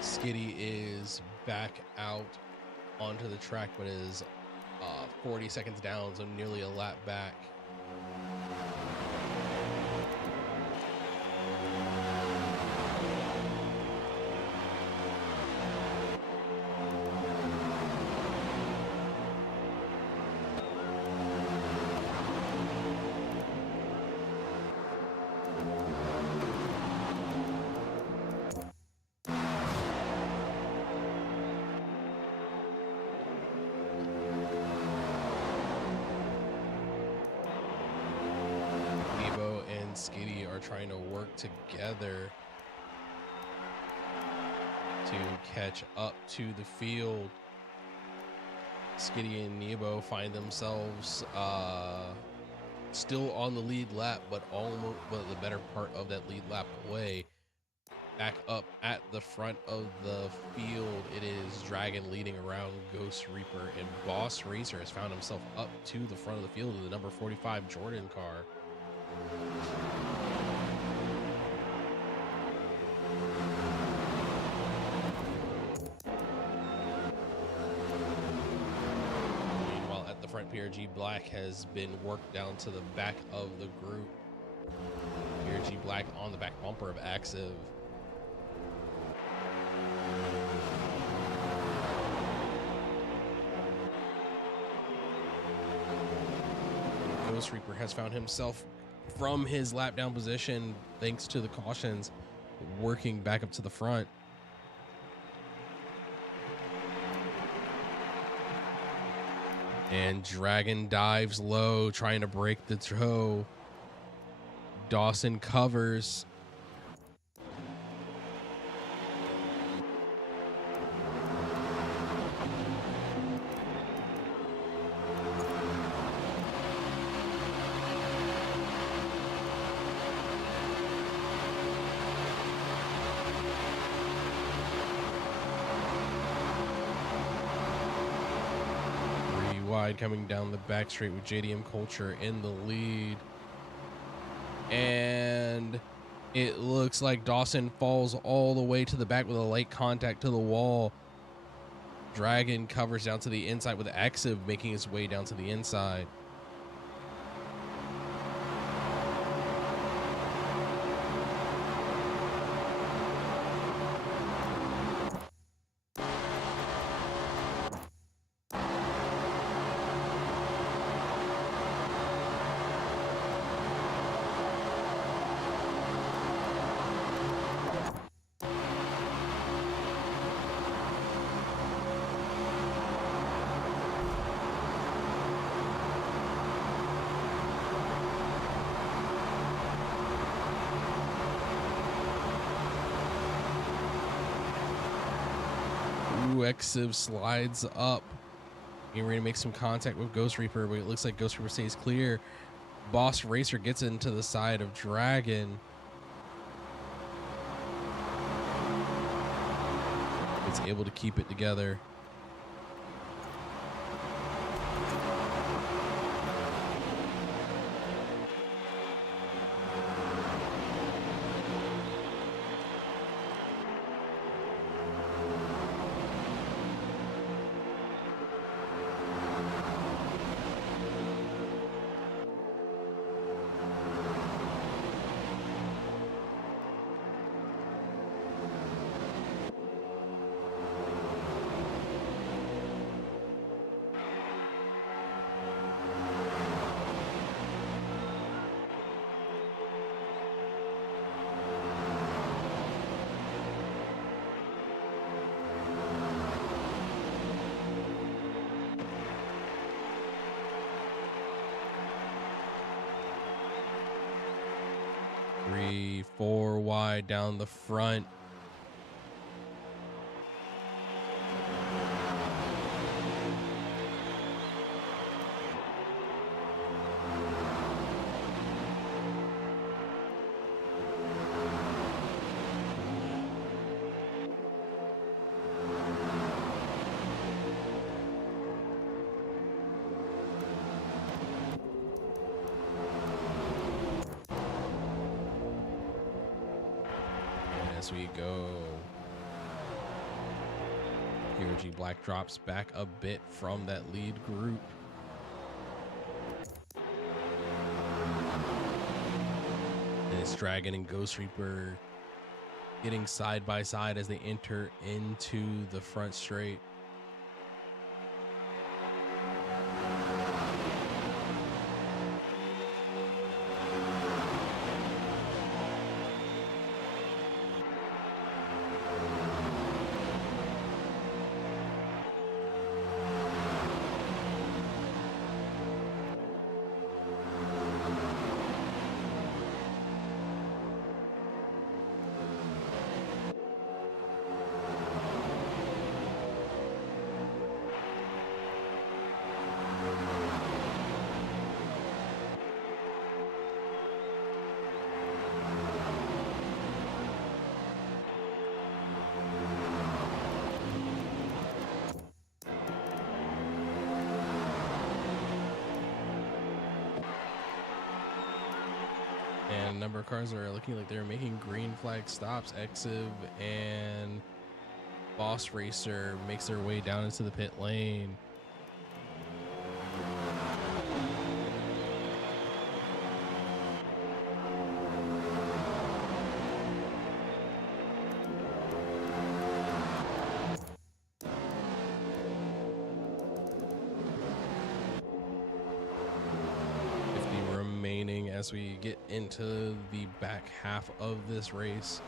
Skitty is back out onto the track, but is 40 seconds down, so nearly a lap back. Skitty are trying to work together to catch up to the field. Skitty and Nebo find themselves still on the lead lap, but the better part of that lead lap away. Back up at the front of the field, it is Dragon leading around Ghost Reaper, and Boss Racer has found himself up to the front of the field in the number 45 Jordan car. Meanwhile, at the front, PRG Black has been worked down to the back of the group. PRG Black on the back bumper of Active. Ghost Reaper has found himself from his lap down position, thanks to the cautions, working back up to the front. And Dragon dives low, trying to break the toe. Dawson covers. Wide coming down the back straight with JDM Culture in the lead. And it looks like Dawson falls all the way to the back with a light contact to the wall. Dragon covers down to the inside with Active making his way down to the inside. Active slides up. Getting ready to make some contact with Ghost Reaper, but it looks like Ghost Reaper stays clear. Boss Racer gets into the side of Dragon. It's able to keep it together. Three, four wide down the front. As we go, PRG Black drops back a bit from that lead group. And it's Dragon and Ghost Reaper getting side by side as they enter into the front straight. And a number of cars are looking like they're making green flag stops. Exiv and Boss Racer makes their way down into the pit lane. As we get into the back half of this race.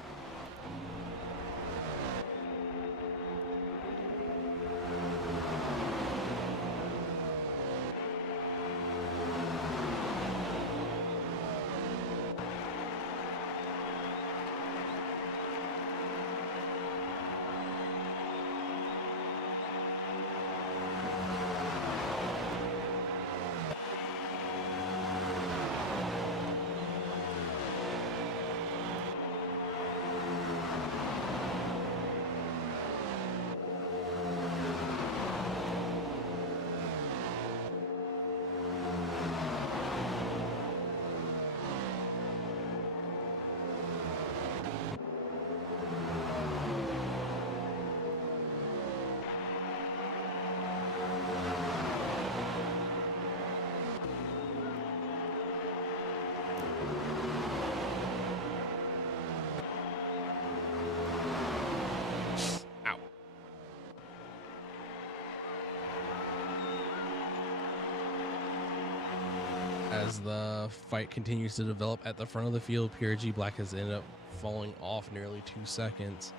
As the fight continues to develop at the front of the field, PRG Black has ended up falling off nearly 2 seconds.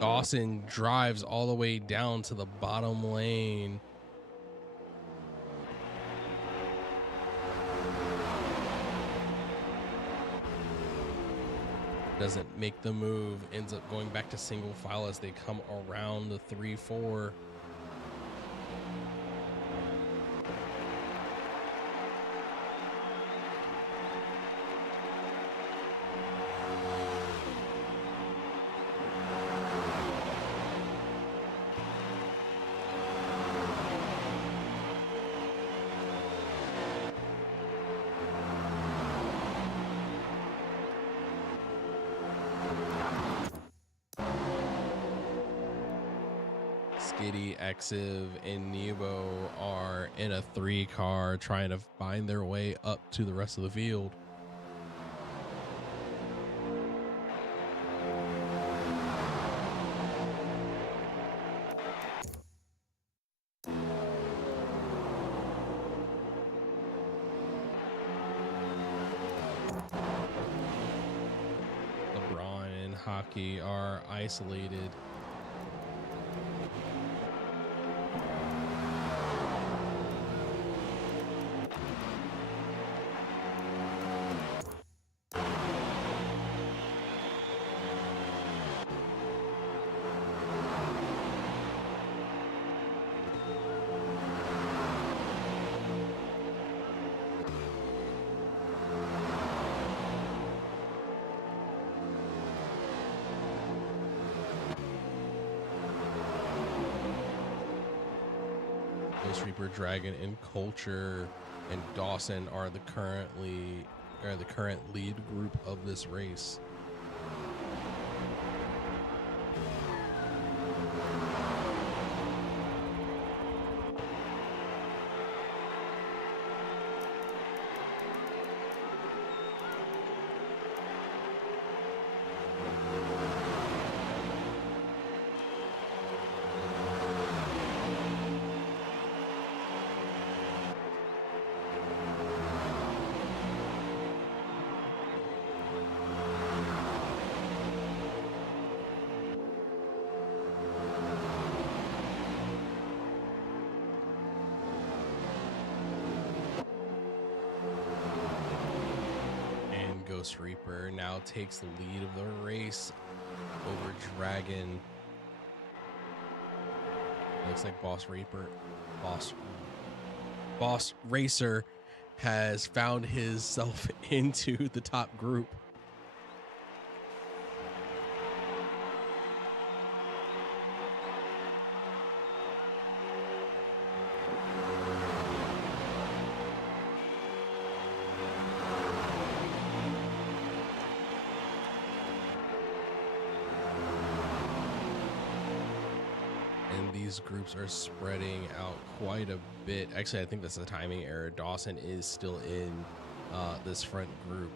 Dawson drives all the way down to the bottom lane. doesn't make the move, ends up going back to single file as they come around the 3-4. Skitty, Exiv, and Nebo are in a 3-car trying to find their way up to the rest of the field. LeBron and Hockey are isolated. Ghost Reaper, Dragon, and Culture and Dawson are the current lead group of this race. Ghost Reaper now takes the lead of the race over Dragon. Looks like Boss Racer has found himself into the top group. These groups are spreading out quite a bit. Actually, I think that's a timing error. Dawson is still in this front group.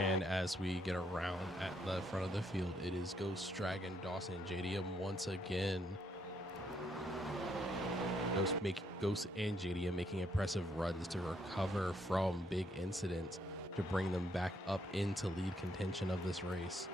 And as we get around at the front of the field, it is Ghost, Dragon, Dawson, JDM once again. Ghost and JDM making impressive runs to recover from big incidents to bring them back up into lead contention of this race.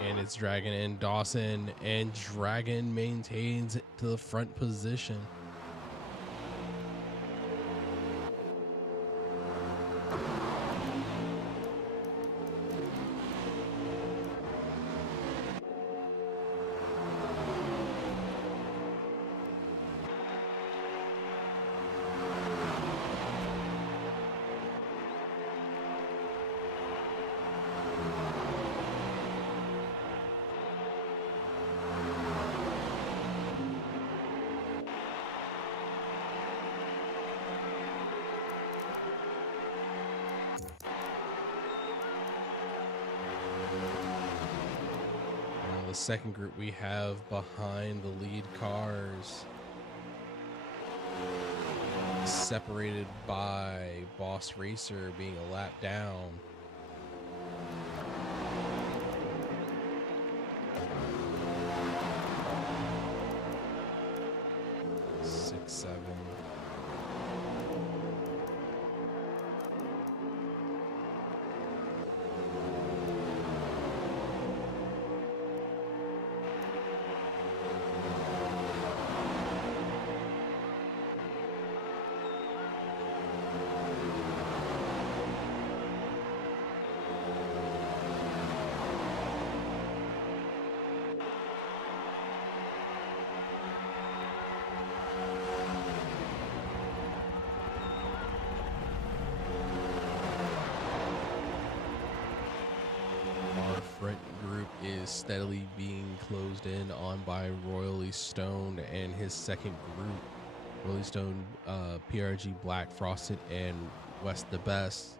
And it's Dragon and Dawson, and Dragon maintains to the front position. The second group we have behind the lead cars, separated by Boss Racer being a lap down. Six, seven. Is steadily being closed in on by Royally Stoned and his second group, Royally Stoned, PRG, Black Frosted, and West the Best.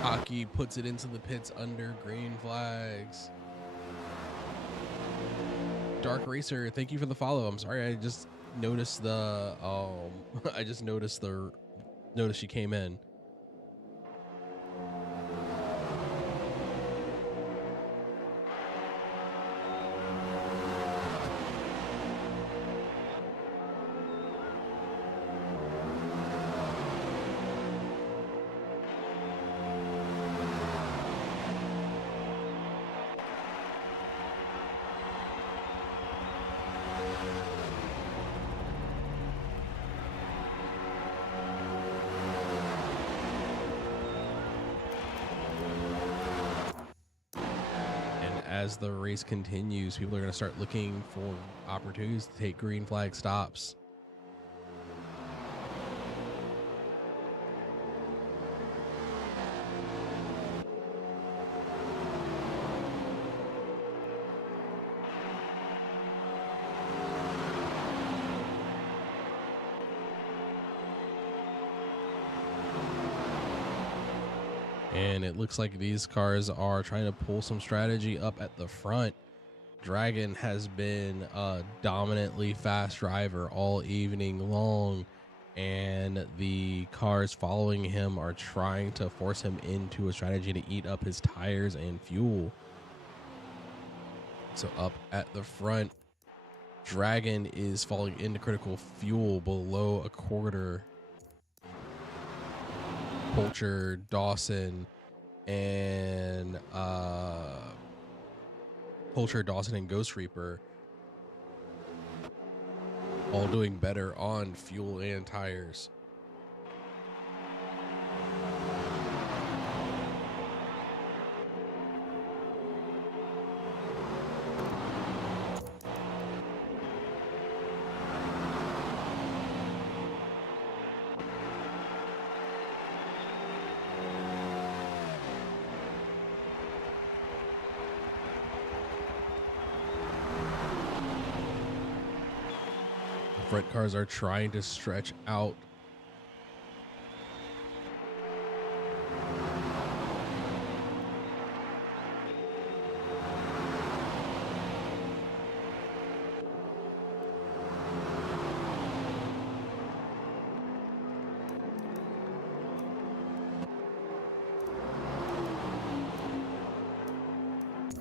Hockey puts it into the pits under green flags. Dark Racer, thank you for the follow. I'm sorry, I just noticed the notice she came in. As the race continues, people are going to start looking for opportunities to take green flag stops. And it looks like these cars are trying to pull some strategy up at the front. Dragon has been a dominantly fast driver all evening long, and the cars following him are trying to force him into a strategy to eat up his tires and fuel. So up at the front, Dragon is falling into critical fuel below a quarter. Poulter, Dawson, and Culture, Dawson, and Ghost Reaper all doing better on fuel and tires. Front cars are trying to stretch out.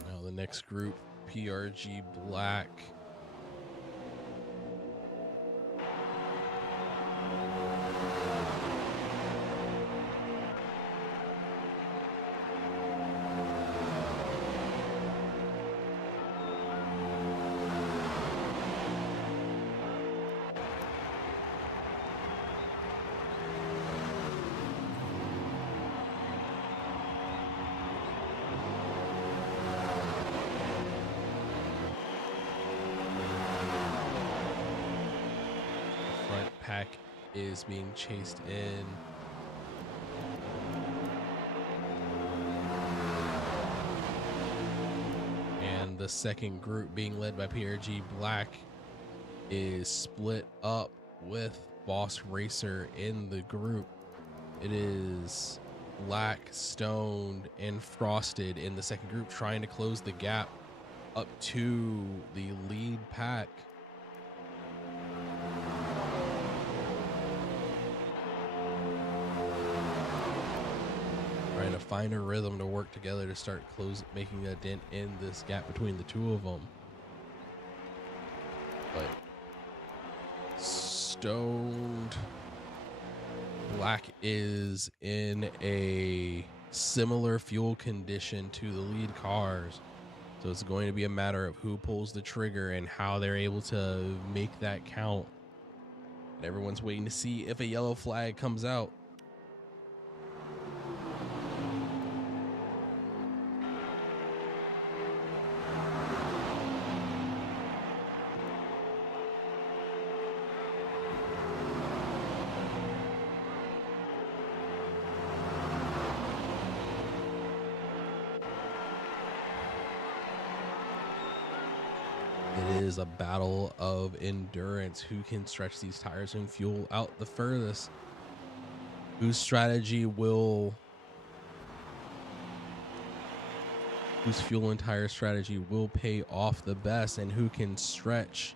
Now the next group, PRG Black. Pack is being chased in. And the second group, being led by PRG Black, is split up with Boss Racer in the group. It is Black, Stoned, and Frosted in the second group, trying to close the gap up to the lead pack. Trying to find a rhythm to work together to start making a dent in this gap between the two of them. But Stoned Black is in a similar fuel condition to the lead cars, so it's going to be a matter of who pulls the trigger and how they're able to make that count. And everyone's waiting to see if a yellow flag comes out. It is a battle of endurance. Who can stretch these tires and fuel out the furthest? Whose fuel and tire strategy will pay off the best, and who can stretch?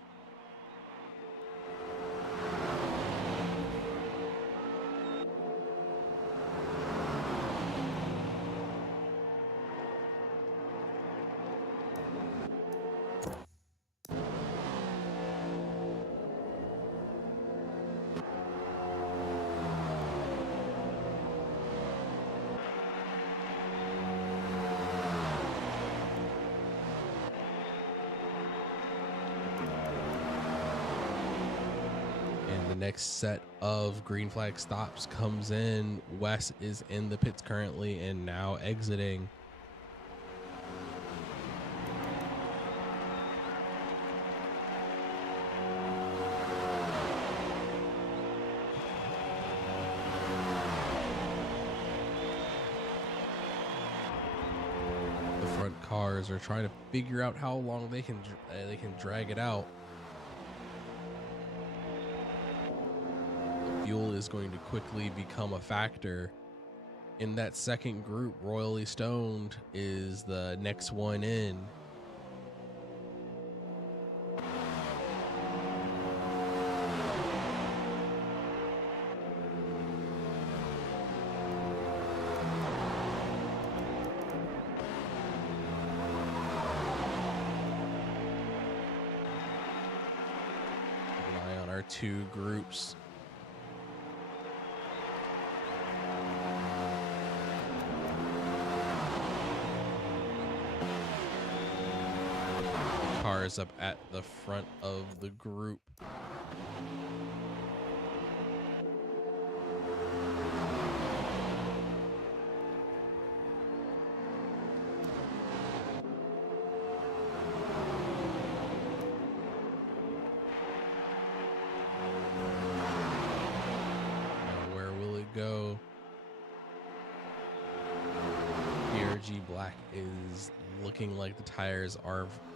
Next set of green flag stops comes in. Wes is in the pits currently and now exiting. The front cars are trying to figure out how long they can drag it out. Fuel is going to quickly become a factor. In that second group, Royally Stoned is the next one in. Keep an eye on our two groups. cars up at the front of the group. Now, where will it go? PPRL Black is looking like the tires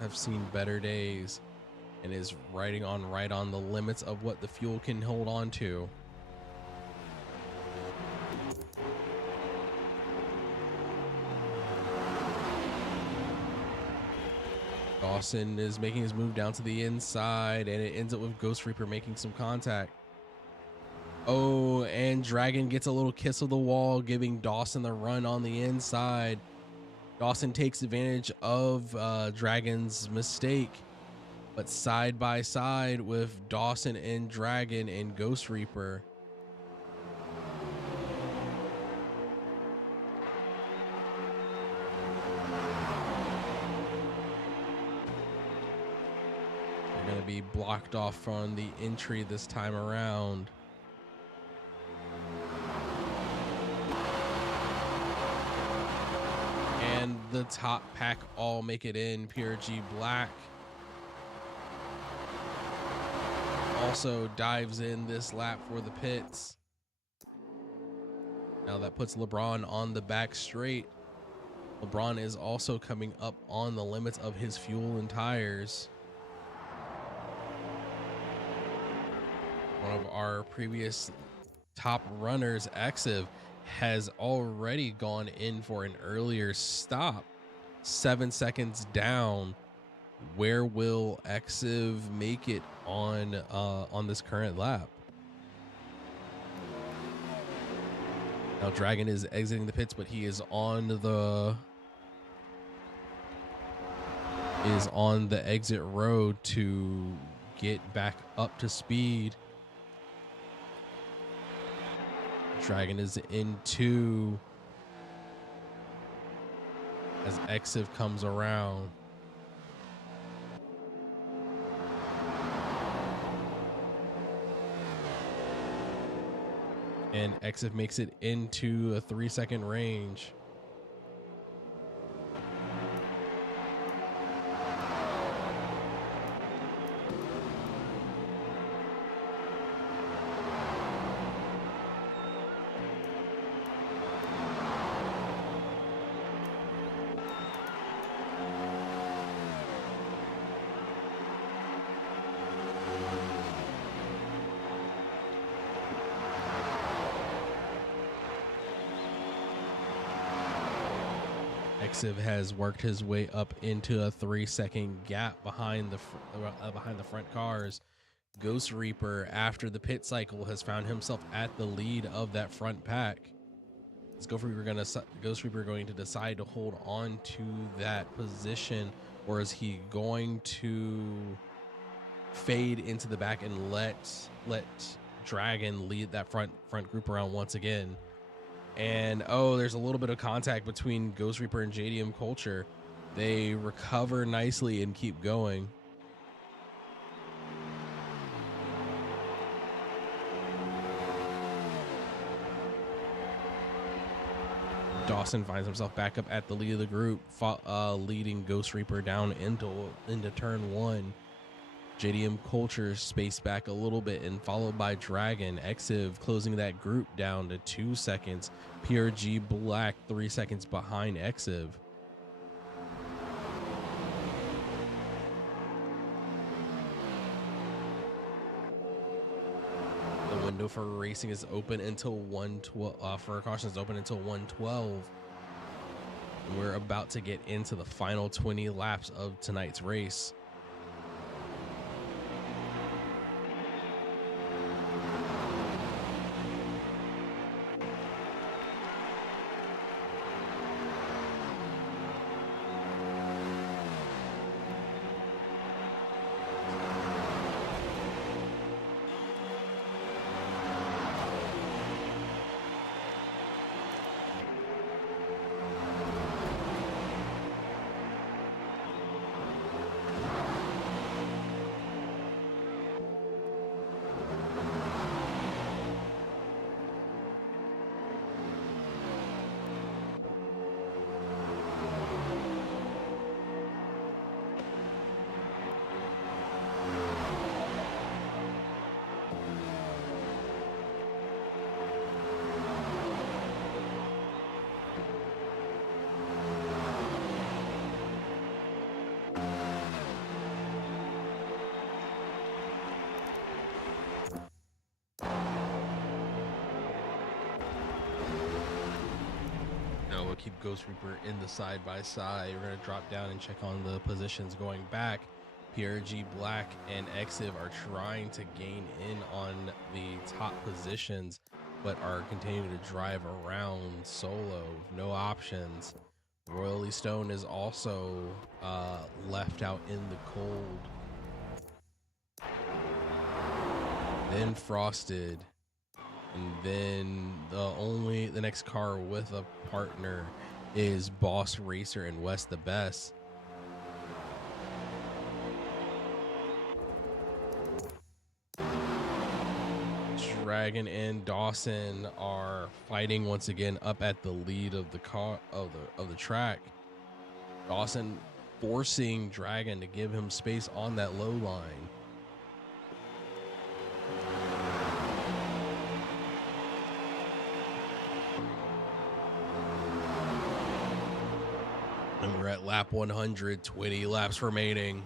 have seen better days and is right on the limits of what the fuel can hold on to. Dawson is making his move down to the inside, and it ends up with Ghost Reaper making some contact. Oh, and Dragon gets a little kiss of the wall, giving Dawson the run on the inside. Dawson takes advantage of Dragon's mistake, but side by side with Dawson and Dragon and Ghost Reaper. They're going to be blocked off from the entry this time around. And the top pack all make it in. PPRL Black also dives in this lap for the pits. Now that puts LeBron on the back straight. LeBron is also coming up on the limits of his fuel and tires. One of our previous top runners, Exiv, has already gone in for an earlier stop, 7 seconds down. Where will Exiv make it on this current lap? Now Dragon is exiting the pits, but he is on the exit road to get back up to speed. Dragon is in 2 as Exiv comes around. And Exiv makes it into a 3-second range. Exiv has worked his way up into a 3-second gap behind the front cars. Ghost Reaper, after the pit cycle, has found himself at the lead of that front pack. Is Ghost Reaper going to decide to hold on to that position, or is he going to fade into the back and let Dragon lead that front group around once again? And oh, there's a little bit of contact between Ghost Reaper and JDM Culture. They recover nicely and keep going. Dawson finds himself back up at the lead of the group, leading Ghost Reaper down into turn 1. JDM Culture spaced back a little bit and followed by Dragon. Exiv closing that group down to 2 seconds. PPRL Black 3 seconds behind Exiv. The window for racing is open until 112. For caution is open until 112. We're about to get into the final 20 laps of tonight's race. we'll keep Ghost Reaper in the side by side. We're going to drop down and check on the positions going back. PRG Black and Exiv are trying to gain in on the top positions, but are continuing to drive around solo with no options. Royally Stone is also left out in the cold. Then Frosted, and then the next car with a partner is Boss Racer and West the Best. Dragon and Dawson are fighting once again up at the lead of the car of the track. Dawson forcing Dragon to give him space on that low line. And we're at lap 100, 20 laps remaining.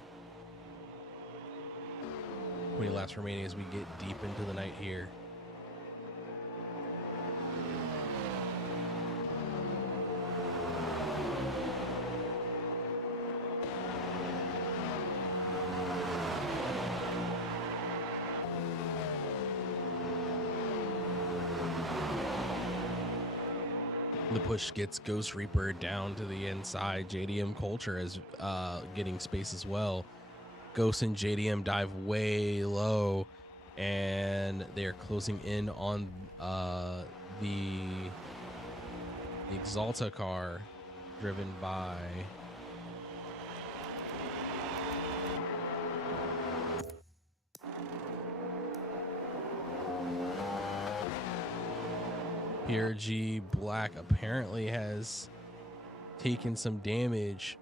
20 laps remaining as we get deep into the night here. The push gets Ghost Reaper down to the inside. JDM Culture is getting space as well. Ghost and JDM dive way low, and they're closing in on the Exalta car driven by PRG Black. Apparently has taken some damage.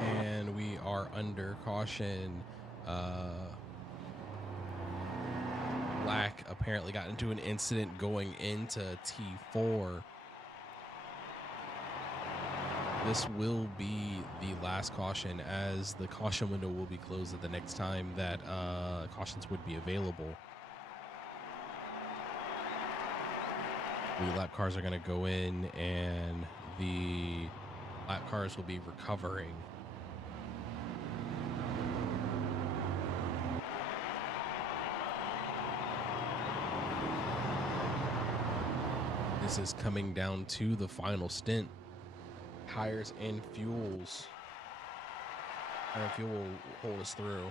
And we are under caution. Black apparently got into an incident going into T4. This will be the last caution, as the caution window will be closed at the next time that cautions would be available. The lap cars are going to go in, and the lap cars will be recovering. This is coming down to the final stint. Tires and fuels. Tire and fuel will hold us through.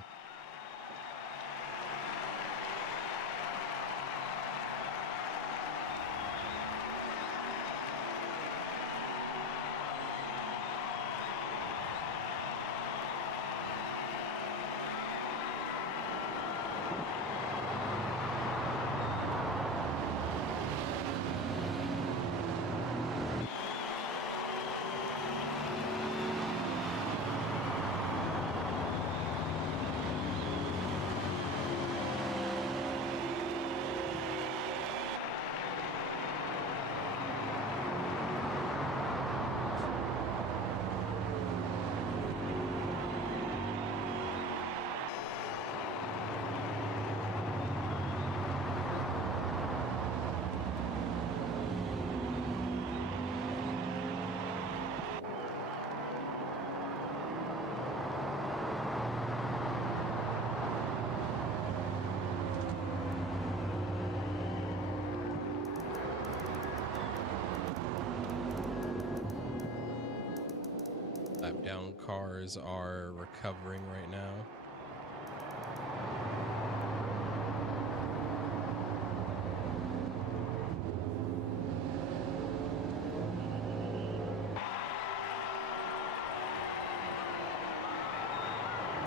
Lap down cars are recovering right now.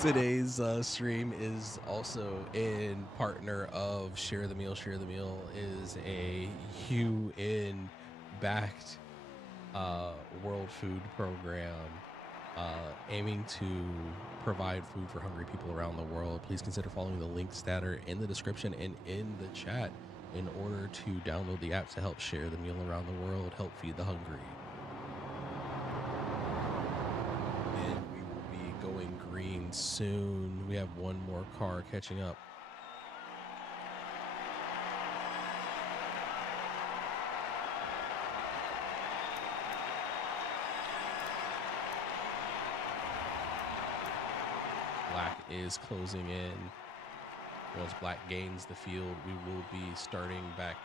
Today's stream is also in partner of Share the Meal. Share the Meal is a UN backed world food program aiming to provide food for hungry people around the world. Please consider following the links that are in the description and in the chat in order to download the app to help share the meal around the world, help feed the hungry. And we will be going green soon. We have one more car catching up. Black is closing in. Once Black gains the field, we will be starting back.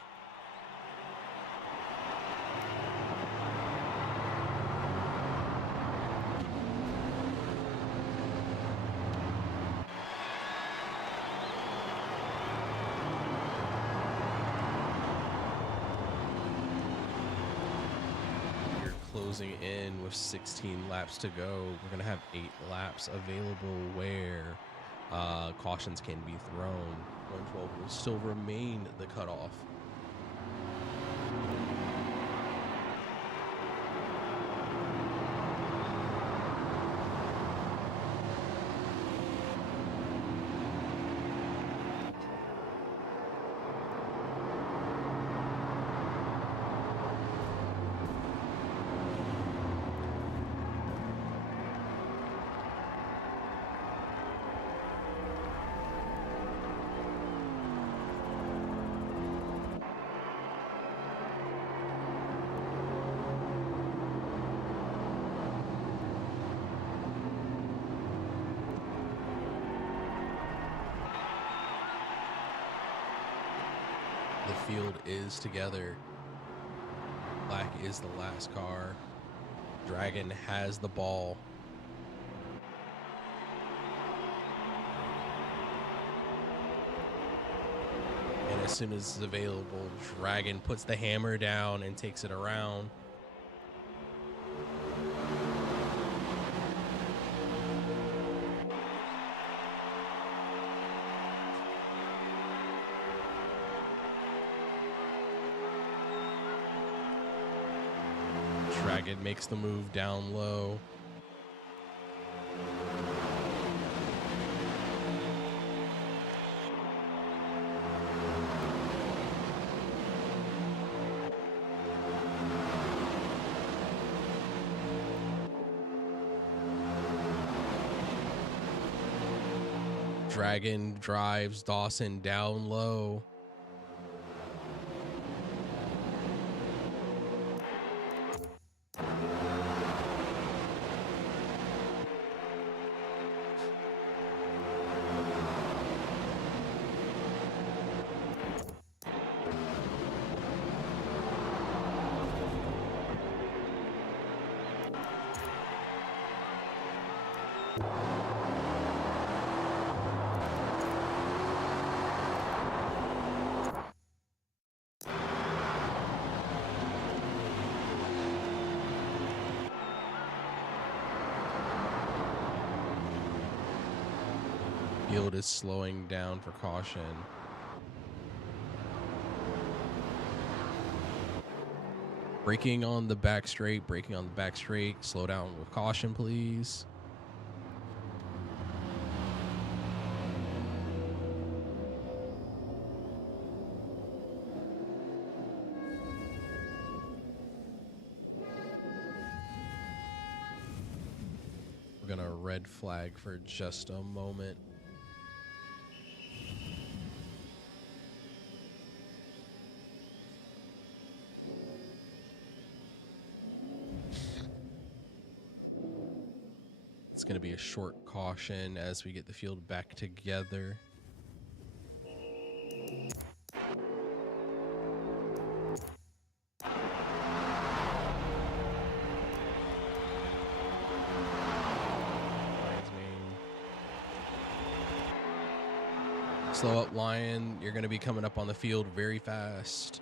We're closing in with 16 laps to go. We're going to have 8 laps available where cautions can be thrown. 112 will still remain the cutoff. The field is together. Black is the last car. Dragon has the ball. And as soon as it's available, Dragon puts the hammer down and takes it around. Dragon makes the move down low. Dragon drives Dawson down low. Field is slowing down for caution. Braking on the back straight, braking on the back straight. Slow down with caution, please. We're gonna red flag for just a moment. It's going to be a short caution as we get the field back together. Slow up, Lion. You're going to be coming up on the field very fast.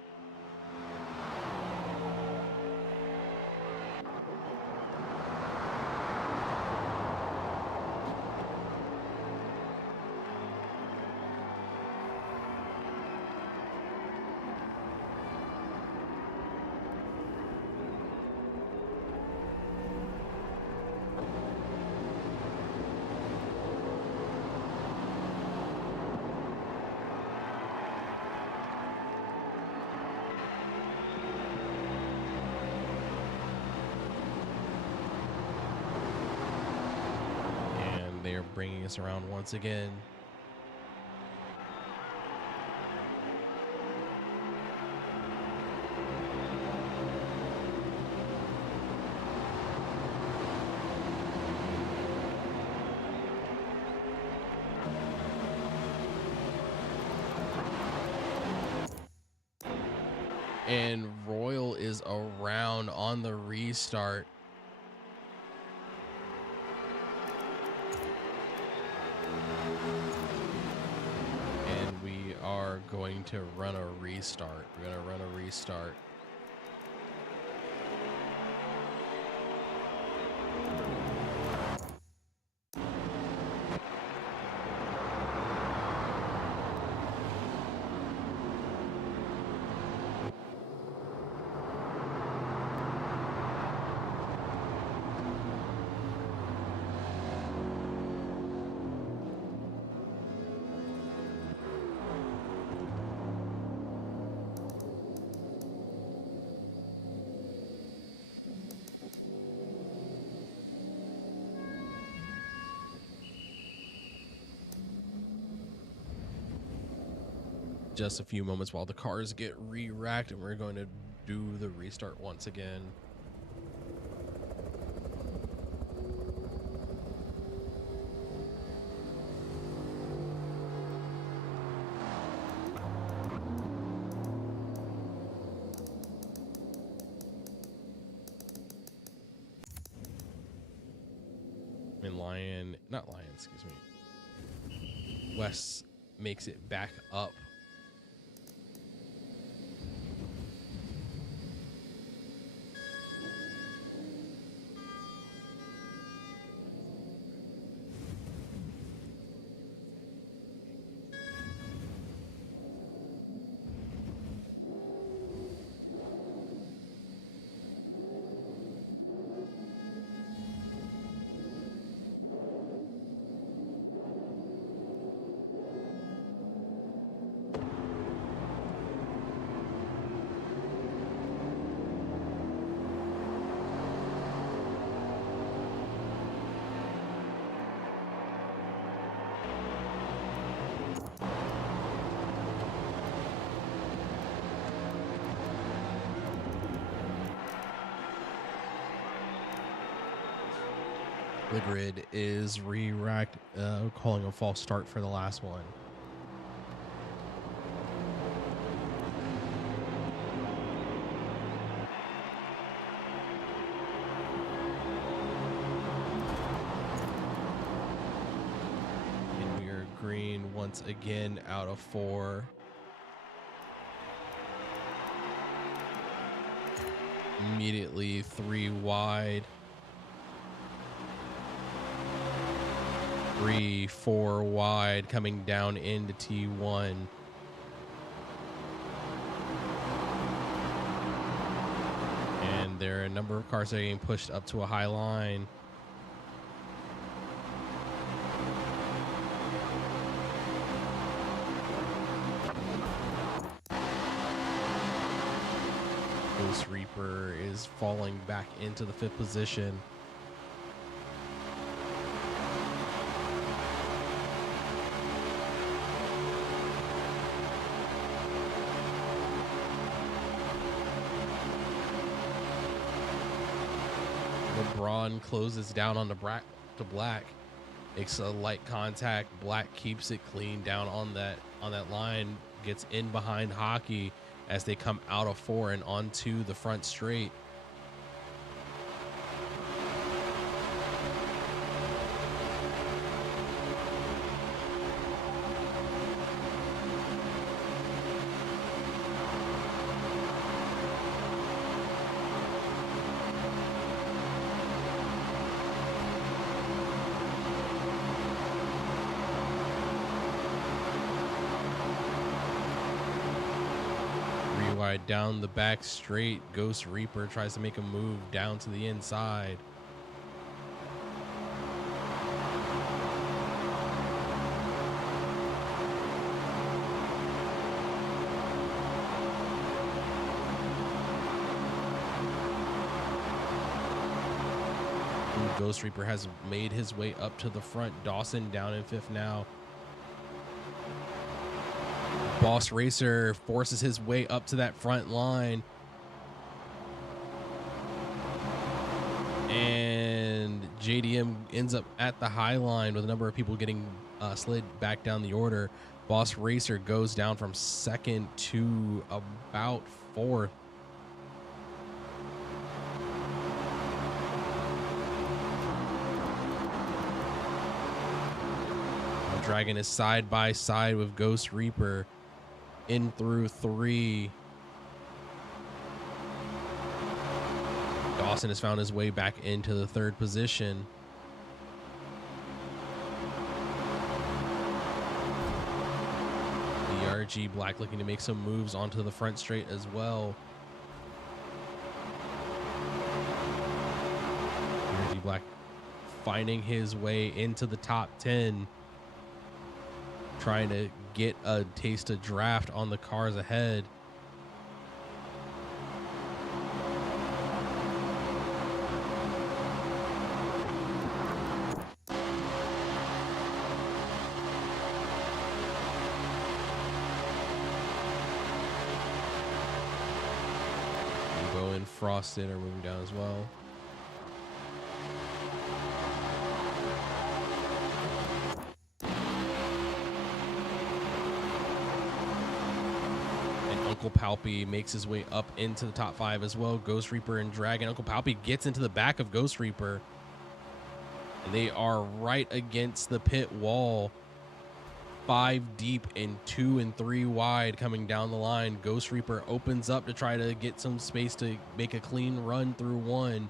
They are bringing us around once again. And Royal is around on the restart. Are going to run a restart. We're going to run a restart. Just a few moments while the cars get re-racked, and we're going to do the restart once again. And excuse me. Wes makes it back up. The grid is re-racked, calling a false start for the last one. And we are green once again out of 4. Immediately 3 wide. 3, 4 wide coming down into T1. And there are a number of cars that are getting pushed up to a high line. Ghost Reaper is falling back into the 5th position. LeBron closes down on the black, makes a light contact. Black keeps it clean down on that line, gets in behind Hockey as they come out of 4 and onto the front straight. ride down the back straight. Ghost Reaper tries to make a move down to the inside. Ghost Reaper has made his way up to the front. Dawson down in fifth now. Boss Racer forces his way up to that front line. And JDM ends up at the high line with a number of people getting slid back down the order. Boss Racer goes down from second to about fourth. Dragon is side by side with Ghost Reaper in through three. Dawson has found his way back into the third position. The RG Black looking to make some moves onto the front straight as well. RG Black finding his way into the top 10. Trying to get a taste of draft on the cars ahead. Go and Frosted are moving down as well. Uncle Palpy makes his way up into the top 5 as well. Ghost Reaper and Dragon. Uncle Palpy gets into the back of Ghost Reaper. And they are right against the pit wall. 5 deep and 2 and 3 wide coming down the line. Ghost Reaper opens up to try to get some space to make a clean run through 1.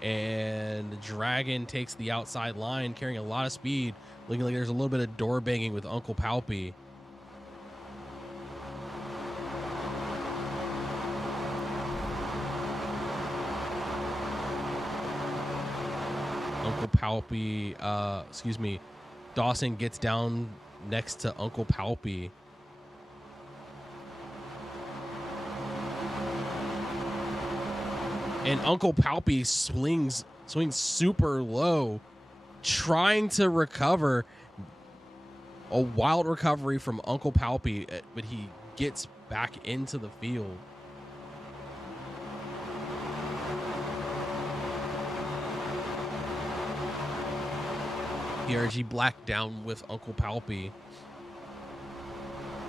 And Dragon takes the outside line, carrying a lot of speed. Looking like there's a little bit of door banging with Uncle Palpy. Uncle Palpy, Dawson gets down next to Uncle Palpy. And Uncle Palpy swings super low, trying to recover. A wild recovery from Uncle Palpy, but he gets back into the field. PRG Black down with Uncle Palpy.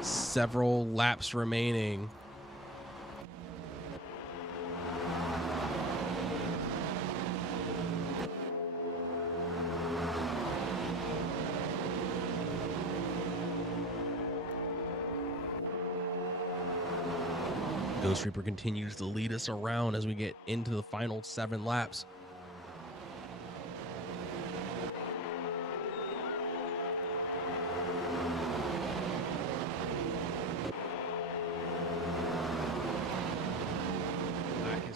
Several laps remaining. Ghost Reaper continues to lead us around as we get into the final 7 laps.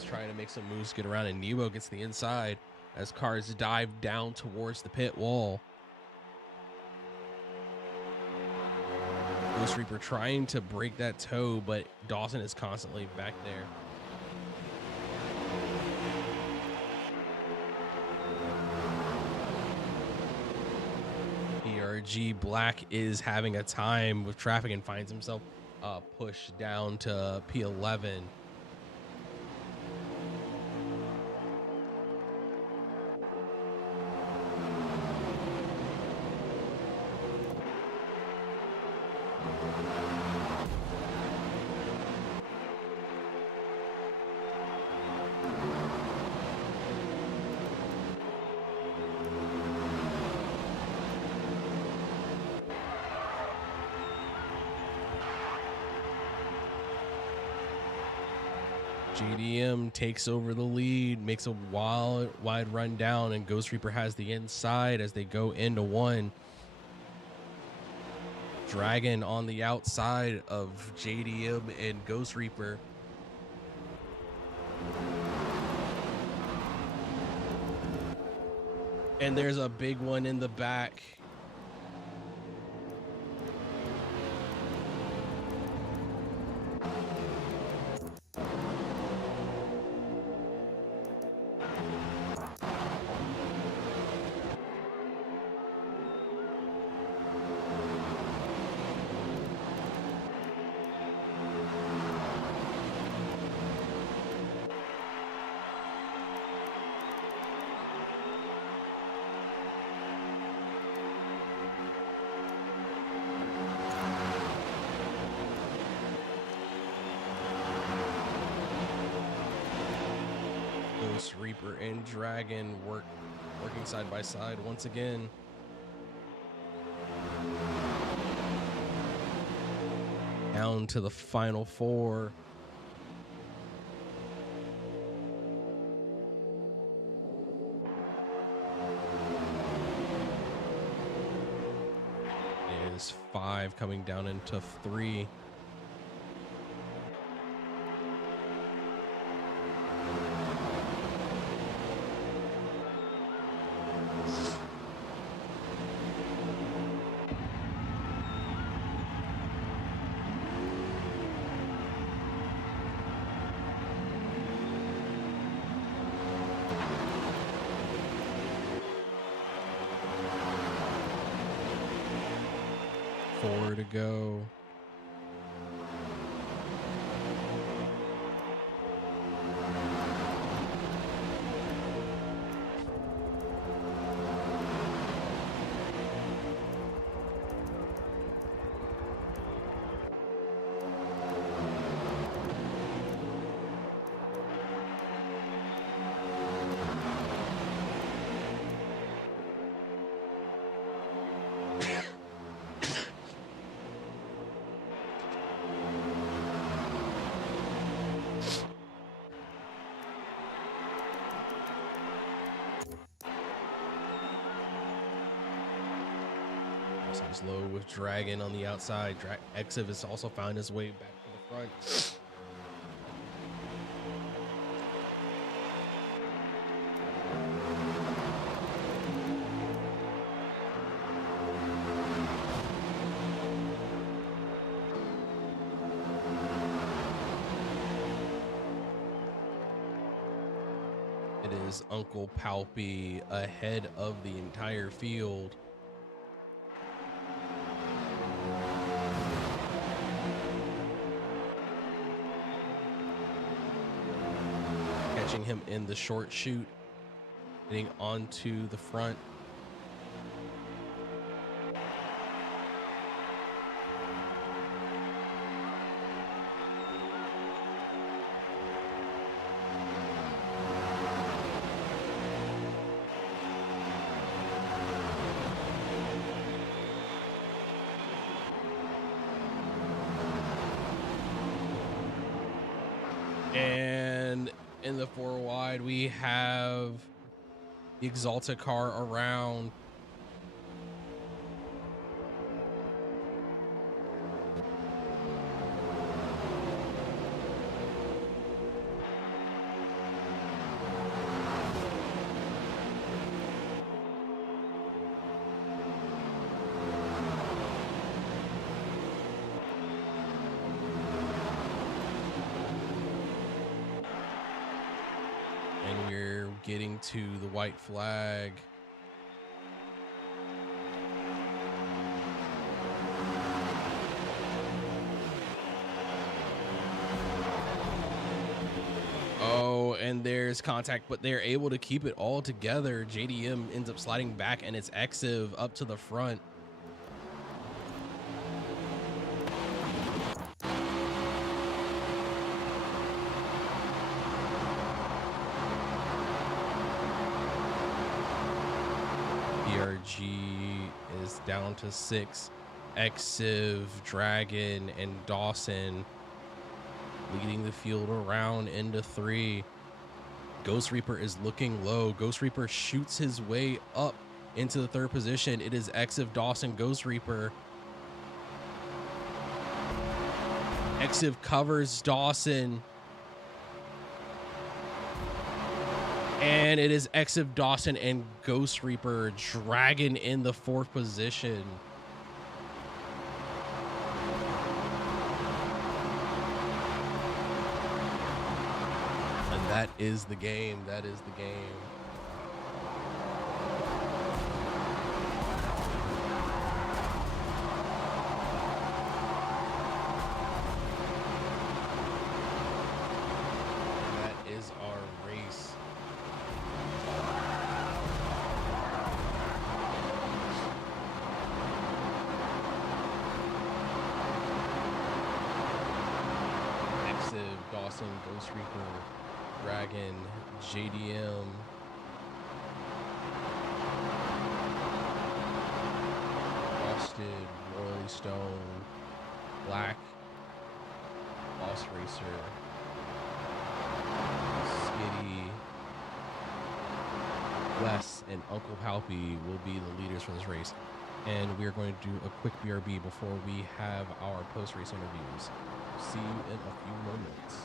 Trying to make some moves, get around, and Nebo gets the inside as cars dive down towards the pit wall. Ghost Reaper trying to break that toe, but Dawson is constantly back there. PRG Black is having a time with traffic and finds himself pushed down to P11. JDM takes over the lead, makes a wide run down, and Ghost Reaper has the inside as they go into 1. Dragon on the outside of JDM and Ghost Reaper. And there's a big one in the back. Ghost Reaper and Dragon working side by side once again. Down to the final four. It is 5 coming down into 3. To go. He's low with Dragon on the outside. Exiv has also found his way back to the front. It is Uncle Palpy ahead of the entire field. Catching him in the short chute, getting onto the front. And in the 4 wide, we have the Exalted car around. And we're getting to the white flag. Oh, and there's contact, but they're able to keep it all together. JDM ends up sliding back, and it's Exiv up to the front. PRG is down to 6. Exiv, Dragon, and Dawson leading the field around into 3. Ghost Reaper is looking low. Ghost Reaper shoots his way up into the 3rd position. It is Exiv, Dawson, Ghost Reaper. Exiv covers Dawson. And it is Exiv Dawson and Ghost Reaper Dragon in the 4th position. And that is the game. That is the game. That is our race. Exiv, Dawson, Ghost Reaper, Dragon, JDM, Frosted, Royally Stone, Black, Boss Racer, Skitty, Wes, and Uncle Palpy will be the leaders for this race. And we are going to do a quick BRB before we have our post-race interviews. See you in a few moments.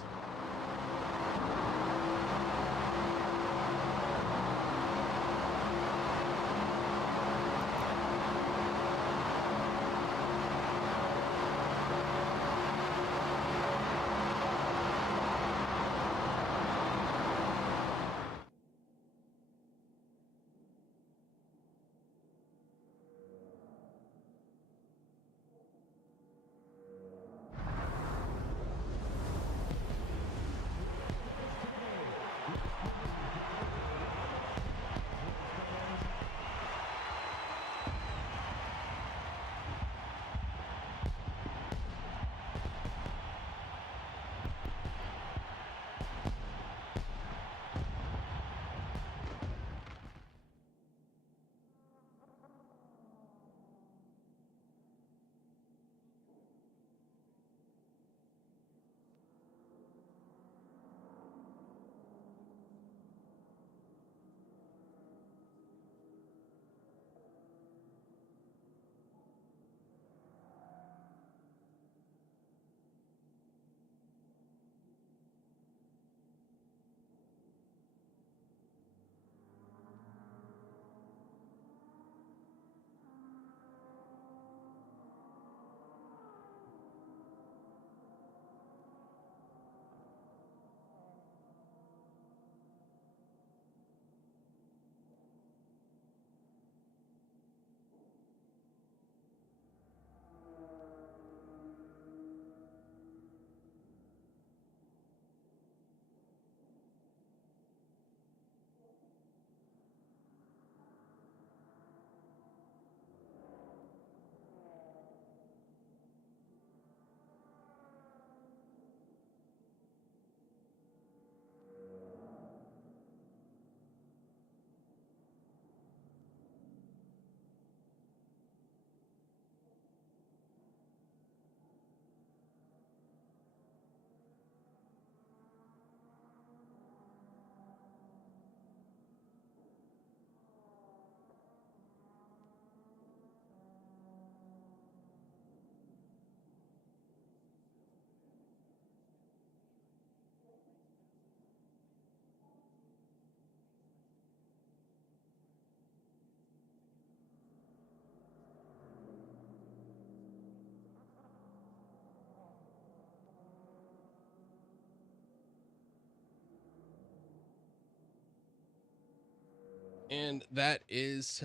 And that is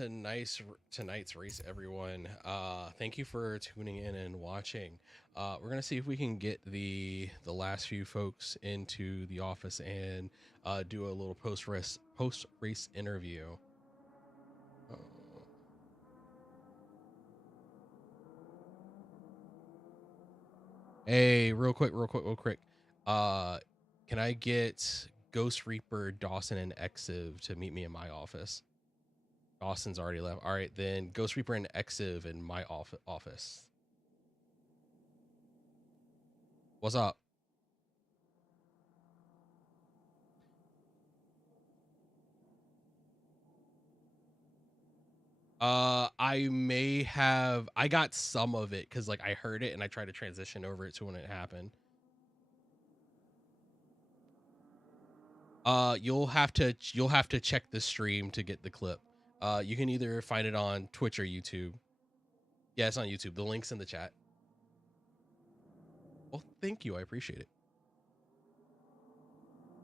tonight's race, everyone. Thank you for tuning in and watching. We're gonna see if we can get the last few folks into the office and do a little post race interview. Oh. Hey, real quick. Uh, can I get Ghost Reaper, Dawson, and Exiv to meet me in my office? Dawson's already left. All right, then Ghost Reaper and Exiv in my office. What's up? I got some of it because like I heard it and I tried to transition over it to when it happened. You'll have to check the stream to get the clip. You can either find it on Twitch or YouTube. Yeah, it's on YouTube. The link's in the chat. Well, thank you. I appreciate it.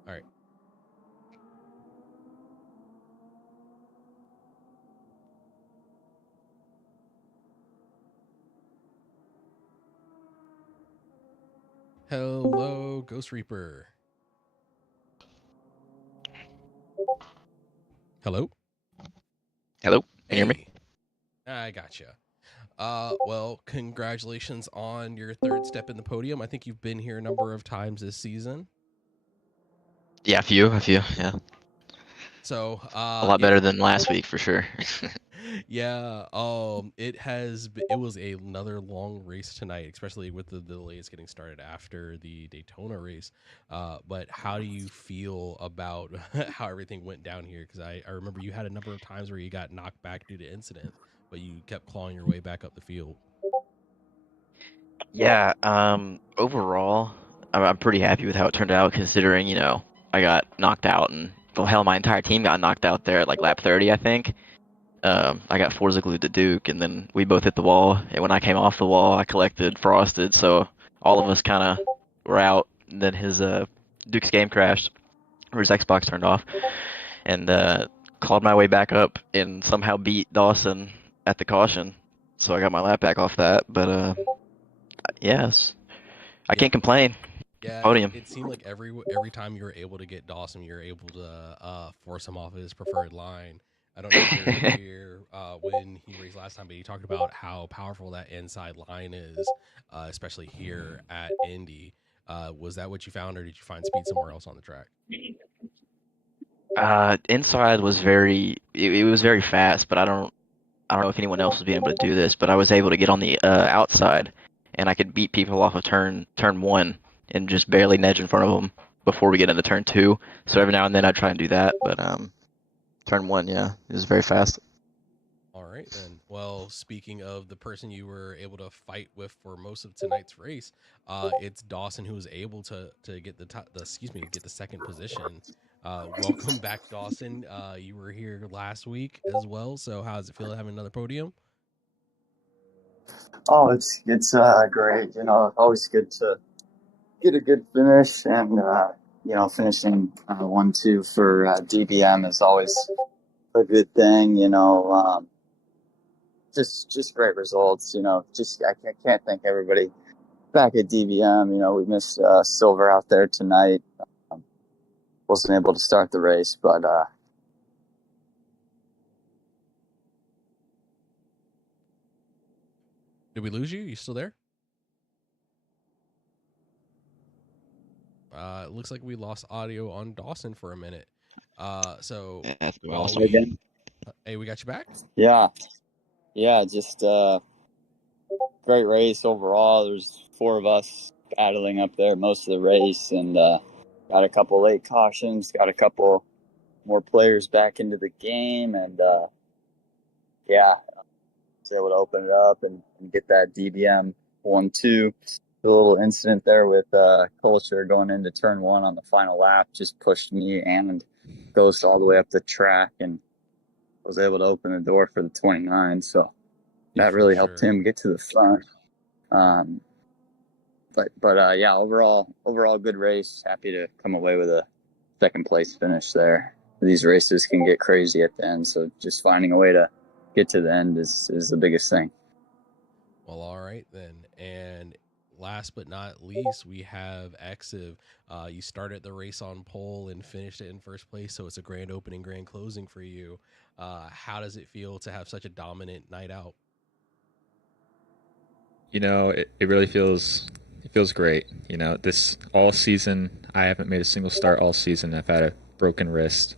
All right. Hello, Ghost Reaper. Hello? Hello? Can you hear me? I gotcha. Well, congratulations on your third step in the podium. I think you've been here a number of times this season. Yeah, a few, yeah. So, a lot better than last week for sure. Yeah, it was another long race tonight, especially with the delays getting started after the Daytona race. But how do you feel about how everything went down here? Because I remember you had a number of times where you got knocked back due to incident, but you kept clawing your way back up the field. Yeah, overall, I'm pretty happy with how it turned out, considering, I got knocked out, and well, hell, my entire team got knocked out there at like lap 30, I think. I got Forza glued to Duke, and then we both hit the wall, and when I came off the wall, I collected Frosted, so all of us kind of were out, and then his Duke's game crashed, or his Xbox turned off, and clawed my way back up, and somehow beat Dawson at the caution, so I got my lap back off that, but yes, I can't complain. Yeah, Podium. it seemed like every time you were able to get Dawson, you were able to force him off his preferred line. I don't know if you were here when he raced last time, but he talked about how powerful that inside line is, especially here at Indy. Was that what you found, or did you find speed somewhere else on the track? Inside was it was very fast, but I don't know if anyone else was being able to do this, but I was able to get on the outside, and I could beat people off of turn one and just barely nudge in front of them before we get into turn two. So every now and then I try and do that, but turn one, yeah, it was very fast. All right then. Well, speaking of the person you were able to fight with for most of tonight's race, it's Dawson who was able to get get the second position. Welcome back, Dawson. You were here last week as well. So how does it feel having another podium? Oh, it's great. Always good to get a good finish, and finishing 1-2 for DBM is always a good thing. Just great results. I can't thank everybody back at DBM. We missed Silver out there tonight. Wasn't able to start the race, but Did we lose you? You still there? It looks like we lost audio on Dawson for a minute. So hey, we got you back. Yeah, just great race overall. There's 4 of us battling up there most of the race, and got a couple late cautions, got a couple more players back into the game, and was able to open it up and get that DBM 1-2. The little incident there with Culture going into turn 1 on the final lap just pushed me and Ghost all the way up the track, and was able to open the door for the 29. So that really helped him get to the front. But yeah, overall good race. Happy to come away with a second place finish there. These races can get crazy at the end, so just finding a way to get to the end is the biggest thing. Well, all right then. And last but not least, we have Exiv. You started the race on pole and finished it in first place, so it's a grand opening, grand closing for you. How does it feel to have such a dominant night out? It really feels great. This all season, I haven't made a single start all season. I've had a broken wrist.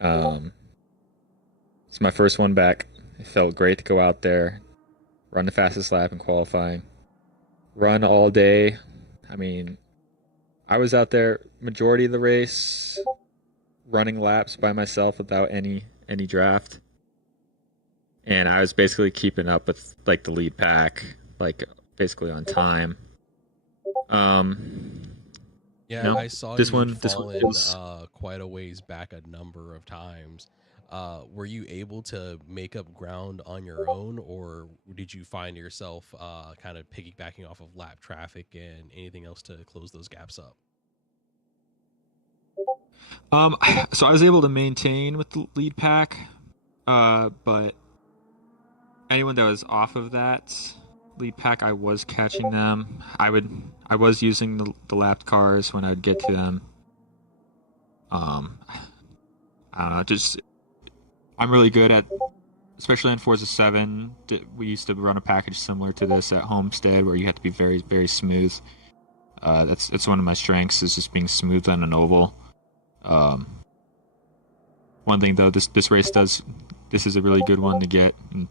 It's my first one back. It felt great to go out there, run the fastest lap in qualifying, run all day. I mean, I was out there majority of the race, running laps by myself without any draft, and I was basically keeping up with like the lead pack, like basically on time. Yeah, No, I saw this you one fallen was quite a ways back a number of times. Were you able to make up ground on your own, or did you find yourself kind of piggybacking off of lap traffic and anything else to close those gaps up? so I was able to maintain with the lead pack, but anyone that was off of that lead pack, I was catching them. I was using the lapped cars when I'd get to them. I don't know, just I'm really good at, especially in Forza 7. We used to run a package similar to this at Homestead where you have to be very, very smooth. That's one of my strengths, is just being smooth on an oval. One thing though, this is a really good one to get in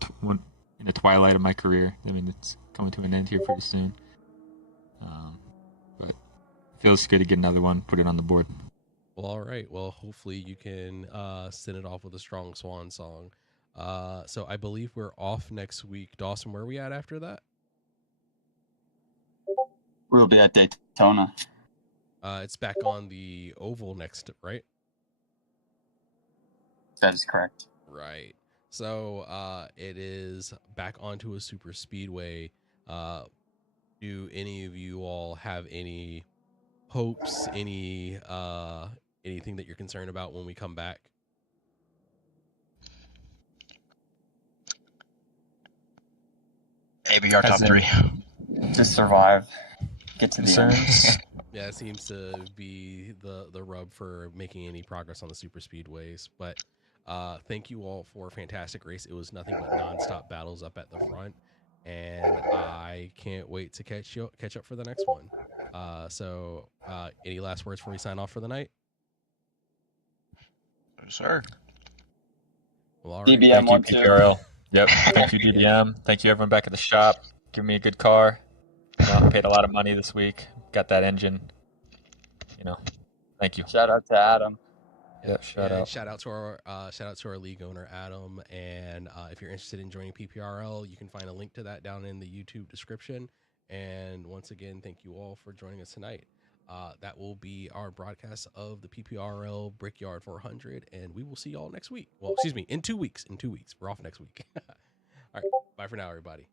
the twilight of my career. I mean, it's coming to an end here pretty soon. But it feels good to get another one, put it on the board. Well, all right. Well, hopefully you can send it off with a strong swan song. So I believe we're off next week. Dawson, where are we at after that? We'll be at Daytona. It's back on the oval next, right? That is correct. Right. So it is back onto a super speedway. Do any of you all have any hopes, anything that you're concerned about when we come back? ABR top 3. Just survive. Get to the end. Yeah, it seems to be the rub for making any progress on the super speedways. But thank you all for a fantastic race. It was nothing but nonstop battles up at the front, and I can't wait to catch up for the next one. So any last words before we sign off for the night? Sir. Well, all right. DBM Thank you, PPRL. Yep. Thank you, DBM. Thank you, everyone back at the shop. Give me a good car. I paid a lot of money this week. Got that engine. Thank you. Shout out to Adam. Yeah, shout out. Shout out to our league owner Adam. And if you're interested in joining PPRL, you can find a link to that down in the YouTube description. And once again, thank you all for joining us tonight. That will be our broadcast of the PPRL Brickyard 400, and we will see y'all next week. Well, excuse me, in 2 weeks. In 2 weeks, we're off next week. All right, bye for now, everybody.